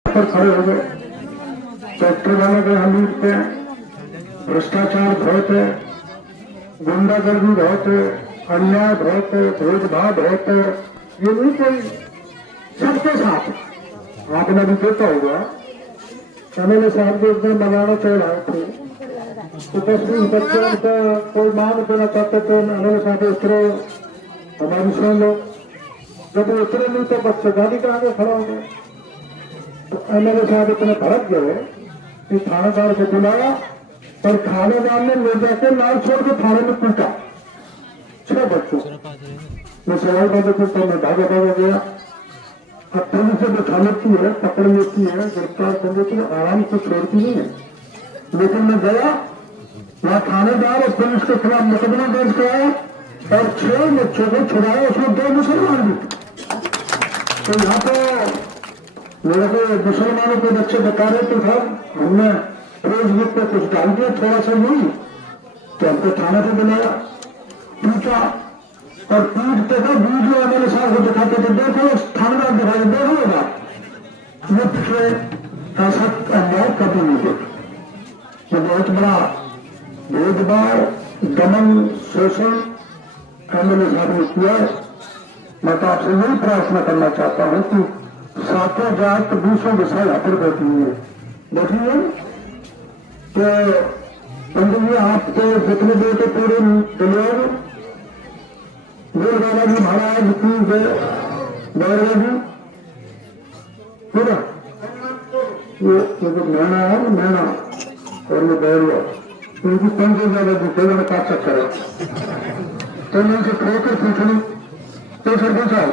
पर खड़े हो गए। फैक्ट्री वालों के हम लूटते हैं, भ्रष्टाचार बहुत है, गुंडागर्दी बहुत है, अन्याय बहुत है, भेदभाव बहुत है। ये नहीं कोई सबके साथ आपने भी देखा होगा, एमएलए साहब को एकदम बनाना चल रहे थे तो 10-20 बच्चों का कोई मांग देना चाहते थे, एमएलए साहब उतरे, हमारी सुन लो, जब उतरे नहीं तो बच्चे गाड़ी के आगे खड़ा हो गए। तो एमएलए साहब इतने भड़क गए कि थानेदार को बुलाया और थानेदार ने ले जाके लाल छोड़ के थाने में पीटा 6 बच्चों। मैं सवाल बंद करता मैं भागा गया। अब पुलिस से बैठा लेती है, पकड़ लेती है, गिरफ्तार कर लेती है, आराम से छोड़ती नहीं है। लेकिन मैं गया वहाँ थानेदार और पुलिस के खिलाफ मुकदमा दर्ज कराया और 6 बच्चों को छुड़ाया, उसमें 2 मुसलमान भी। तो यहाँ तो मेरे को मुसलमानों के बच्चे बता रहे थे साहब हमने फेसबुक पे कुछ डाल दिया थोड़ा सा नहीं, तो हमको थाने से बुलाया, पीटा और पीटते थे। वीडियो एमएलए साहब को दिखाते थे, देखो थानेदार दिखाई देखो होगा, ये पिछले ऐसा अन्याय कभी नहीं देखा। ये बहुत बड़ा भेदभाव, दमन, शोषण एमएलए साहब ने किया। मैं तो आपसे यही प्रार्थना करना चाहता हूँ कि 7 जात 20 विषय यहाँ पर बैठी हुई है, बैठी है तो पंडित जी आपको जितने देते पूरे लोग गोल बाबा जी महाराज बैरवा जी पूरा ये जो मैना है ना, मैना और ये बैरवा, इनकी 5 ज्यादा दूसरे का चक्कर है। तो मैं इनसे खोकर पूछ ली तो सरपंच साहब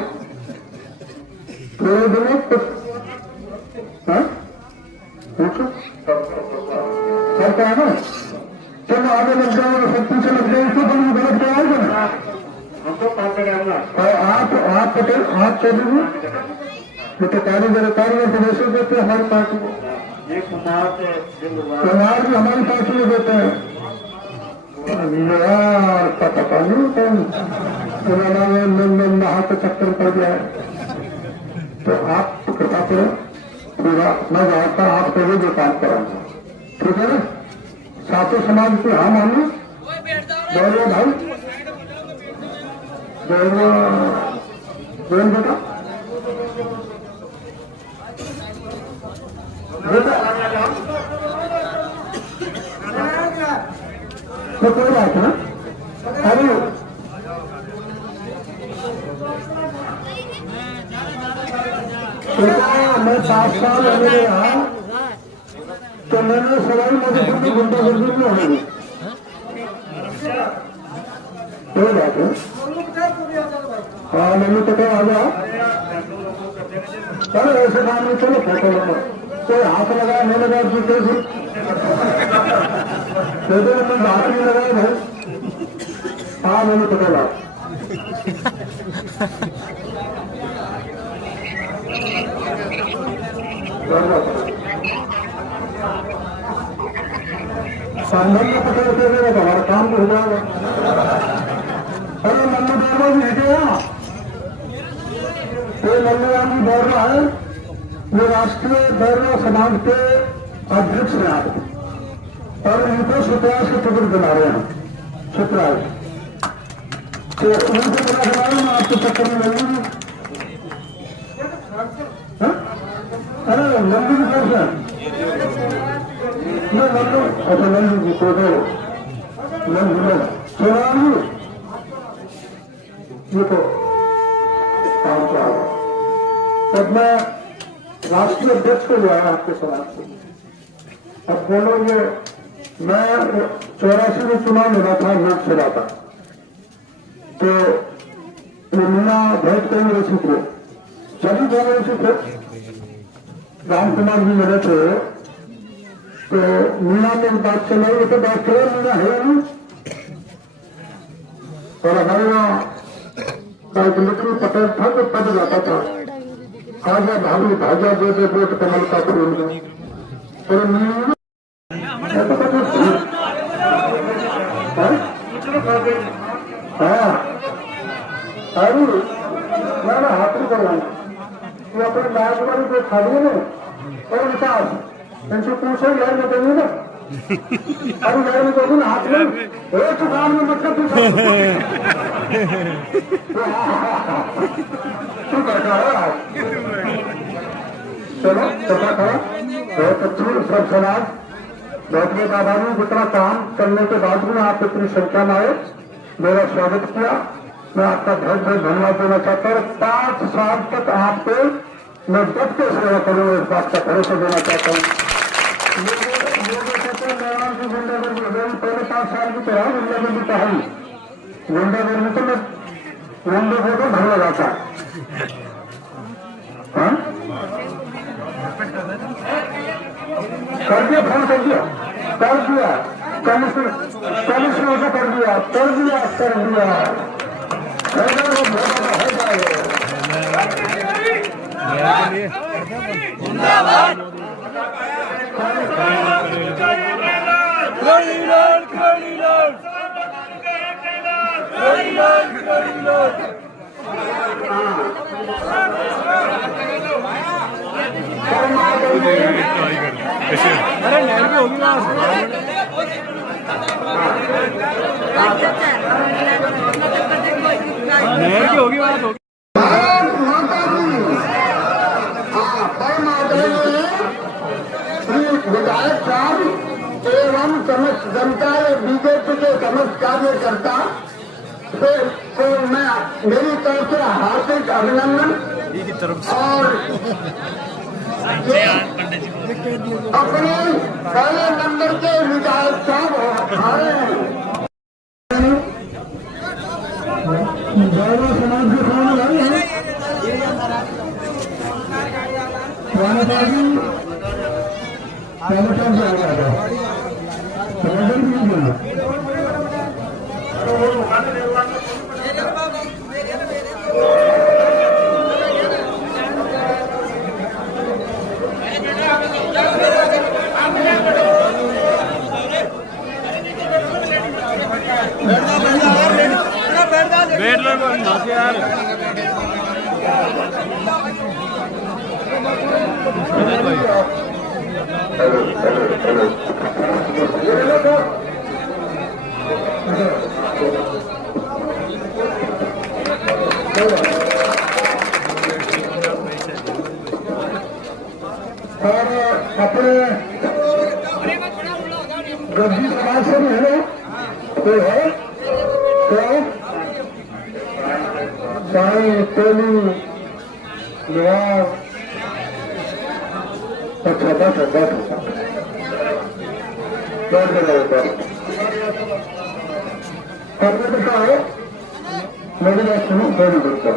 मेरे दिनों कुछ पूछो करता है ना। चलो आगे लग जाओगे, सब पीछे लग जाएंगे तो तुम गलत कराओगे ना। हमको पास कराऊंगा और आप पटेल आप चलिए ये तो कारीगर प्रदर्शन देते हैं हमारी पार्टी को। ये कुमार भी हमारी पार्टी में देते हैं यार का पता नहीं उन्होंने नहा के चक्कर कर दिया है। तो आप कृपा करें पूरा मैं जानता आपको भी जो काम कराऊंगा, ठीक है ना। सातों समाज के हाँ मानो बोलो भाई बोलो बोल बेटा तो कोई बात है। अरे मैं 7 साल है मेरे यहाँ, तो मैंने सवाल मुझे गुंडागर्दी में होगी कोई बात है। हाँ मैंने तो क्या आ गया। चलो ऐसे काम में चलो फोटो लो, कोई हाथ लगाया नहीं लगाया दूसरे से मैंने हाथ नहीं लगाया भाई। हाँ मैंने पता लगा संबंध में पता चलेगा तो हमारा काम तो हो जाएगा। अरे मल्लू दौड़वा भी है क्या? ये मल्लू राम जी दौड़ रहा है, ये राष्ट्रीय दौड़वा समाज के अध्यक्ष हैं आप, और इनको सुतराज के टिकट बना रहे हैं। सुतराज तो उनको बना रहा हूँ मैं आपके चक्कर में मल्लू जी। अरे मल्लू जी कैसे हैं? मल्लू अच्छा मल्लू जी को दो मल्लू सोनालू ये तो काम को आ गया। तब मैं राष्ट्रीय अध्यक्ष को लिया आपके समाज से। अब बोलो ये मैं 84 में चुनाव लेना था लोकसभा का, तो मीना भेंट कहीं वैसी थे, सभी दोनों वैसे थे, राम कुमार जी मेरे थे। तो मीना ने बात चलाई तो बात करो मीना है नहीं, और हमारे यहाँ राजनीति पटेल था तो पद जाता था आजा भाभी भाजा दे दे वोट कमल का फूल में। और हाँ अरे मैं हाथ नहीं करवाऊंगा, ये अपने राजवाड़ी को खा लिए ना और विकास इनसे पूछो यार बताइए ना। अरे यार में तो ना हाथ में एक काम में मतलब पूछो तू बैठा है। चलो पता करो बहुत अच्छी सब समाज बहुत बहुत आभारी। जितना काम करने के बाद भी आप इतनी संख्या में आए, मेरा स्वागत किया, मैं आपका बहुत बहुत धन्यवाद देना चाहता हूँ। 5 साल तक आपको मैं डट के सेवा करूंगा, इस बात का भरोसा देना चाहता हूँ। पहले 5 साल की तरह गुंडागर्दी तो है, गुंडागर्दी तो मैं गुंडे को तो भर लगाता है। कर दिया फोन कर दिया कमिश्नर से कर दिया अरे नहर भी होगी ना, नहर की होगी बात होगी। विधायक साहब एवं समस्त जनता बीजेपी के समस्त कार्यकर्ता को मैं मेरी तरफ से हार्दिक अभिनंदन और अपने पहले नंबर के विधायक साहब आए समाज के बैठ लो यार। और अपने गद्दी समाज से भी है कोई है तो साई तेलू निवास अच्छा बैठो बैठो करने का है मेरी बात सुनो मेरी करता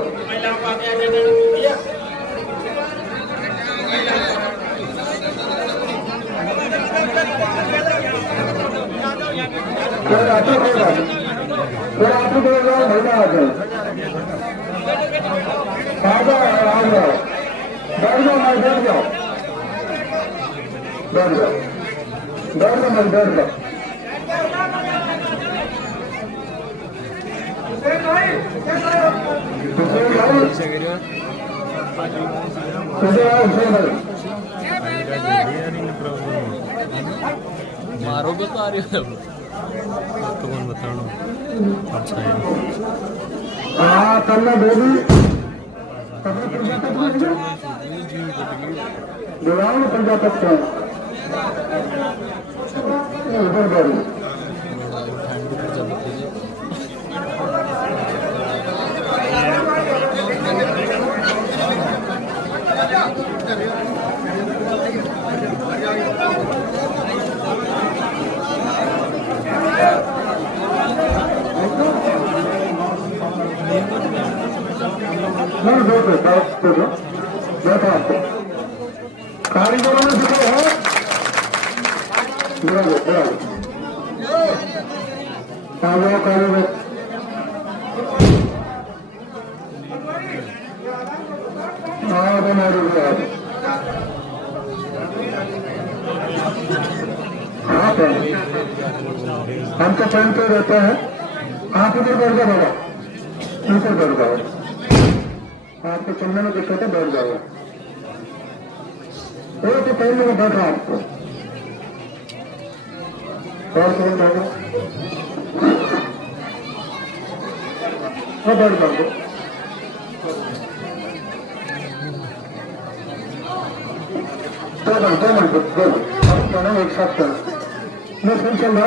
फिर आपको कोई महीना आ जाए आ जाओ बैठ जाओ मैं बैठ जाओ बैठ जाओ बैठ जाओ मैं बैठ जाओ मारोगे तो आ रही हो तो कौन बताना। अच्छा है हाँ करना बेबी बुलाओ ना पंजाब को उधर बैठ बैठो आपको कारीगरों में दिखो है कारीगर हाँ बना दीजिए आप हम तो पहनते रहते हैं आप इधर बैठ जाओ बाबा ऊपर बैठ जाओ आपको चलने में दिक्कत है बैठ जाओ तो पहले में बैठा आपको और कौन बैठो बैठ जाओ दो मिनट आप दोनों एक साथ करें मैं फिर चल रहा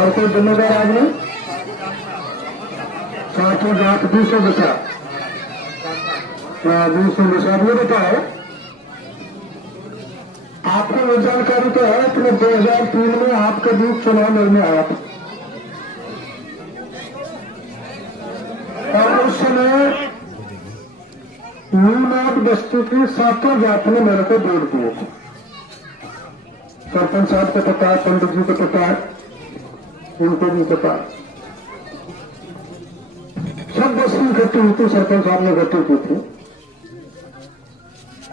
और कोई जिम्मेदार आदमी सातों जात 200 बचा 200 बचा ये बताओ आपको ये जानकारी तो है कि 2003 में आपके बीच चुनाव लड़ने आया था और उस समय नीमनाथ बस्ती की सातों जात ने मेरे को वोट दिए थे। सरपंच साहब को पता है, पंडित जी को पता है, उनको भी पता है। सब बस्ती इकट्ठी हुई थी, सरपंच साहब ने इकट्ठी की थी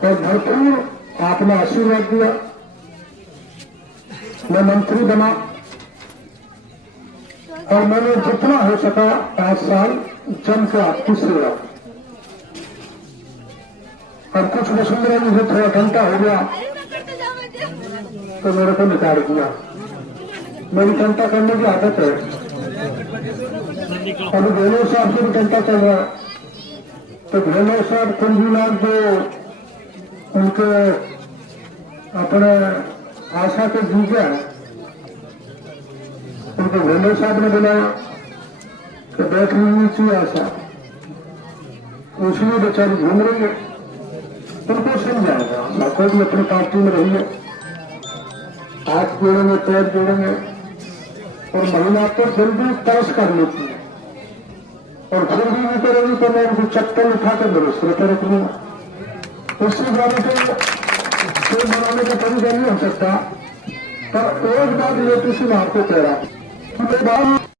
और भरपूर आपने आशीर्वाद दिया। मैं मंत्री बना और मैंने जितना हो सका 5 साल जम के आपकी सेवा। और कुछ वसुंधरा मुझे थोड़ा घंटा हो गया तो मेरे को निकाल दिया। मेरी घंटा करने की आदत है। अभी भेलो साहब से भी घंटा चल रहा है तो भेलो साहब कुंजीलाल जो उनके अपने आशा के जीजा है उनको भेलो साहब ने बुलाया कि बैठ नहीं चाहिए आशा, उसमें बेचारी घूम रही है, उनको समझाएगा। आशा को भी अपनी पार्टी में रही है, हाथ जोड़ेंगे पैर जोड़ेंगे और महिला तो फिर भी तर्स कर लेती है और फिर भी नहीं करेगी तो मैं उनको चप्पल उठा कर दुरुस्त लेकर रख लूंगा। उसकी बात से बनाने का तरीका नहीं हो सकता। पर एक बात इलेक्ट्रिसिटी आपको कह रहा